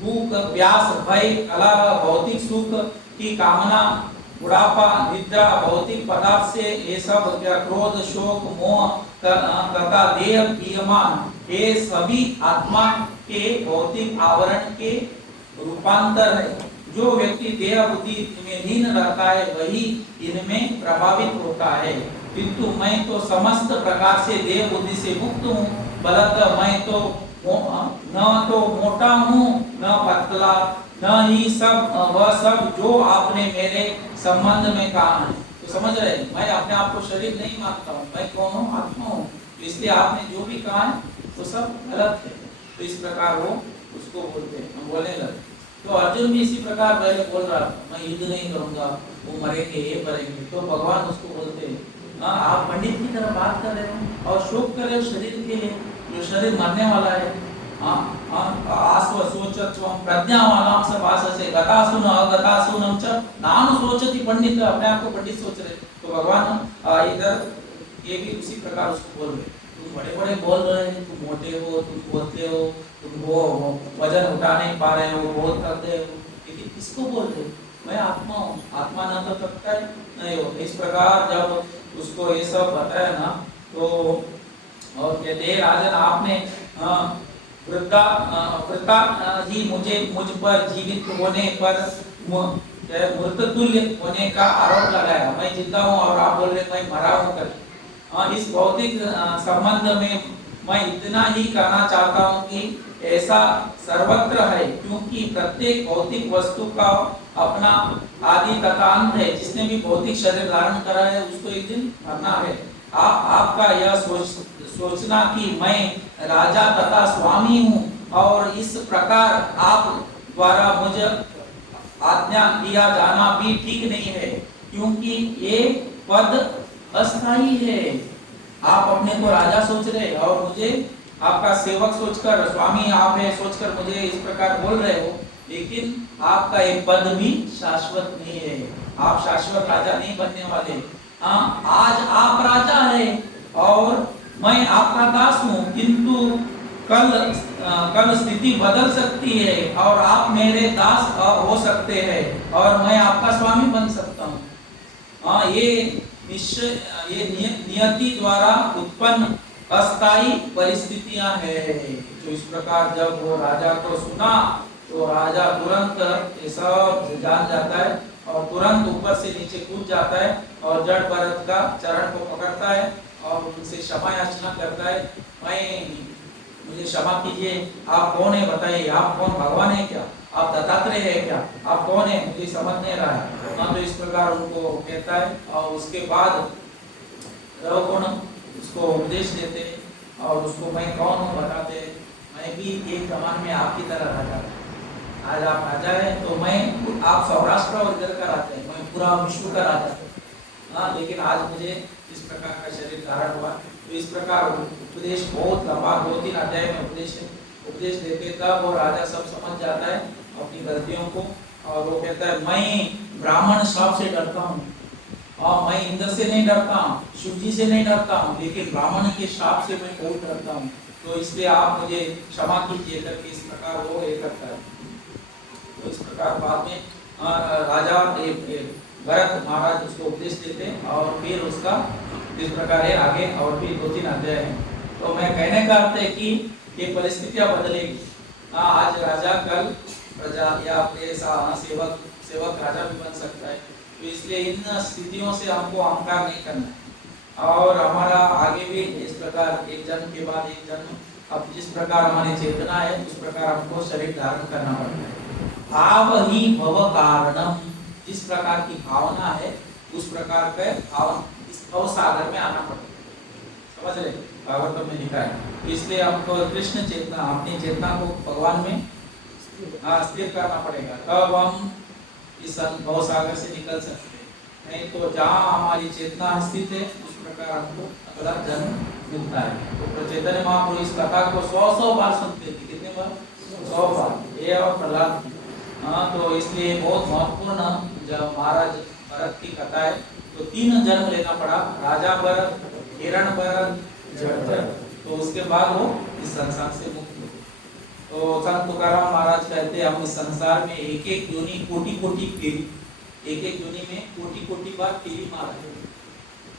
भूख, प्यास, भय, कलह, भौतिक सुख की कामना, बुढ़ापा, निद्रा, भौतिक पदार्थ से ये सब, क्रोध, शोक, मोह तथा देह प्रियमान, ये सभी आत्मा के भौतिक आवरण के रूपांतर है। जो व्यक्ति देह बुद्धि में लीन रहता है वही इनमें प्रभावित होता है, किंतु मैं तो समस्त प्रकार से देह बुद्धि से मुक्त हूँ। बलत मैं तो न तो मोटा हूँ न पतला, न ही वह सब जो आपने मेरे संबंध में कहा है। तो समझ रहे, मैं अपने आप को शरीर नहीं मानता हूँ, मैं कौन हूँ, आत्मा हूँ। इसलिए आपने जो भी कहा है तो सब गलत है। तो इस प्रकार वो उसको बोलने लगे। तो अर्जुन भी इसी प्रकार पहले बोल रहा, मैं युद्ध नहीं करूंगा, वो मरेंगे, ये मरेंगे। तो भगवान उसको बोलते, आप पंडित की तरह बात कर रहे हो और शोक कर रहे हो शरीर के लिए, जो शरीर मरने वाला है। प्रज्ञावानां स भाषसे गतासुन अगतासुनं च नानु सोचति पंडित, अपने आप को पंडित सोच रहे। तो भगवान इधर ये भी उसी प्रकार उसको बोल रहे, तुम बड़े बड़े बोल रहे हैं, तुम मोटे हो, तुम बोलते हो, तुम वो वजन उठा नहीं पा रहे हो, बहुत करते हो, लेकिन किसको बोल रहे हो, मैं आत्मा हूँ, आत्मा न तो थकता है नहीं हो। इस प्रकार जब उसको ये सब बताया ना, तो और कहते राजन आपने वृता ही मुझ पर जीवित होने पर मृततुल्य होने का आरोप लगाया। मैं जिंदा हूँ और आप बोल रहे मैं मरा हूँ कर। इस भौतिक संबंध में मैं इतना ही कहना चाहता हूँ कि ऐसा सर्वत्र है, क्योंकि प्रत्येक भौतिक वस्तु का अपना आदि तथा अंत है। जिसने भी भौतिक शरीर धारण करा है उसको एक दिन मरना है। आपका यह सोचना कि मैं राजा तथा स्वामी हूँ और इस प्रकार आप द्वारा मुझे आज्ञा दिया जाना भी ठीक नहीं है, क्योंकि ये पद अस्थाई है। आप अपने को राजा सोच रहे और मुझे आपका सेवक सोचकर, स्वामी आप है सोचकर मुझे इस प्रकार बोल रहे हो, लेकिन आपका एक पद भी शाश्वत नहीं है। आप शाश्वत राजा नहीं बनने वाले। आज आप राजा है और मैं आपका दास हूँ, किंतु कल स्थिति बदल सकती है और आप मेरे दास हो सकते हैं और मैं आपका स्वामी बन सकता हूँ। ये नियति द्वारा उत्पन्न अस्थायी परिस्थितियां है। तो इस प्रकार जब वो राजा को सुना तो राजा तुरंत ये सब जान जाता है और तुरंत ऊपर से नीचे कूद जाता है और जड़ भरत का चरण को पकड़ता है और उनसे क्षमा याचना करता है। मुझे क्षमा कीजिए, आप कौन है बताइए, आप कौन, भगवान है क्या, आप दत्तात्रेय है क्या, आप कौन है, मुझे समझ नहीं रहा है। तो इस प्रकार उनको कहता है और उसके बाद रघुगुण उसको उपदेश देते और उसको मैं कौन हूँ बताते। मैं भी एक जमान में आपकी तरह राजा, आज आप राजा है तो मैं, आप सौराष्ट्र और इधर का राजा है, मैं पूरा विश्व का राजा हूँ। लेकिन आज मुझे इस प्रकार का शरीर धारण हुआ। तो इस प्रकार उपदेश बहुत लंबा 2-3 अध्याय में उपदेश देते, तब वो राजा सब समझ जाता है अपनी गलतियों को और वो कहता है मैं ब्राह्मण श्राप से डरता हूँ और मैं इंद्र से नहीं डरता हूँ, शिव जी से नहीं डरता हूँ, लेकिन ब्राह्मण के श्राप से मैं बहुत डरता हूँ। तो इसलिए आप मुझे क्षमा कीजिए करके इस प्रकार वो ये करता है। तो इस प्रकार बाद में राजा भरत महाराज उसको उपदेश देते और फिर उसका इस प्रकार है आगे और भी 2-3 अध्याय हैं। तो मैं कहने का अर्थ है कि ये परिस्थितियां बदलेगी। आज राजा कल प्रजा या अपने सेवक राजा भी बन सकता है। तो इसलिए इन स्थितियों से हमको अहंकार नहीं करना है और हमारा आगे भी इस प्रकार एक जन्म के बाद एक जन्म, अब जिस प्रकार हमारी चेतना है उस प्रकार हमको शरीर धारण करना पड़ता है। भाव ही भव कारणम, जिस प्रकार की भावना है उस प्रकार का भाव इस भव सागर में आना पड़ता है। समझ रहे, भागवत में लिखा है। तो इसलिए हमको कृष्ण चेतना, अपनी चेतना को भगवान में स्थिर करना पड़ेगा, तब हम इस भव सागर से निकल सकते हैं। नहीं तो जहाँ हमारी चेतना स्थित है उस प्रकार हमको अगला जन्म मिलता है। तो चैतन्य महाप्रभु इस कथा को 100 बार सुनते थे। कितने बार? 100 बार। ये और प्रहलाद। तो इसलिए बहुत महत्वपूर्ण जब महाराज भरत की कथा है। तो 3 जन्म लेना पड़ा, राजा भरत, हिरण भरत, जड़। तो उसके बाद वो इस संसार से मुक्त हुए। तो संत तुकाराम महाराज कहते हैं हम इस संसार में एक योनि कोटि फेरी, एक योनि में कोटि बार फेरी मारते हैं।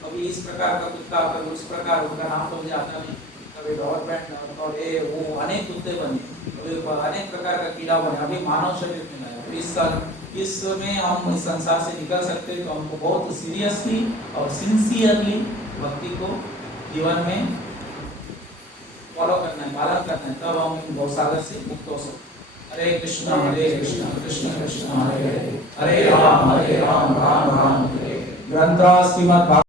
कभी इस प्रकार का कुत्ता, कभी उस प्रकार, उनका नाम तो मुझे आता नहीं, कभी डॉलमेट और ये वो अनेक कुत्ते बने, कभी अनेक प्रकार का कीड़ा बने, अभी मानव शरीर में आया। तो इसमें हम इस संसार से निकल सकते हैं। तो हमको बहुत सीरियसली और सिंसियरली भक्ति को जीवन में फॉलो करना है, पालन करना है, तब हम भवसागर से मुक्त हो सकते। हरे कृष्णा कृष्ण कृष्ण हरे हरे, हरे राम राम राम हरे। ग्रंथ श्रीमद्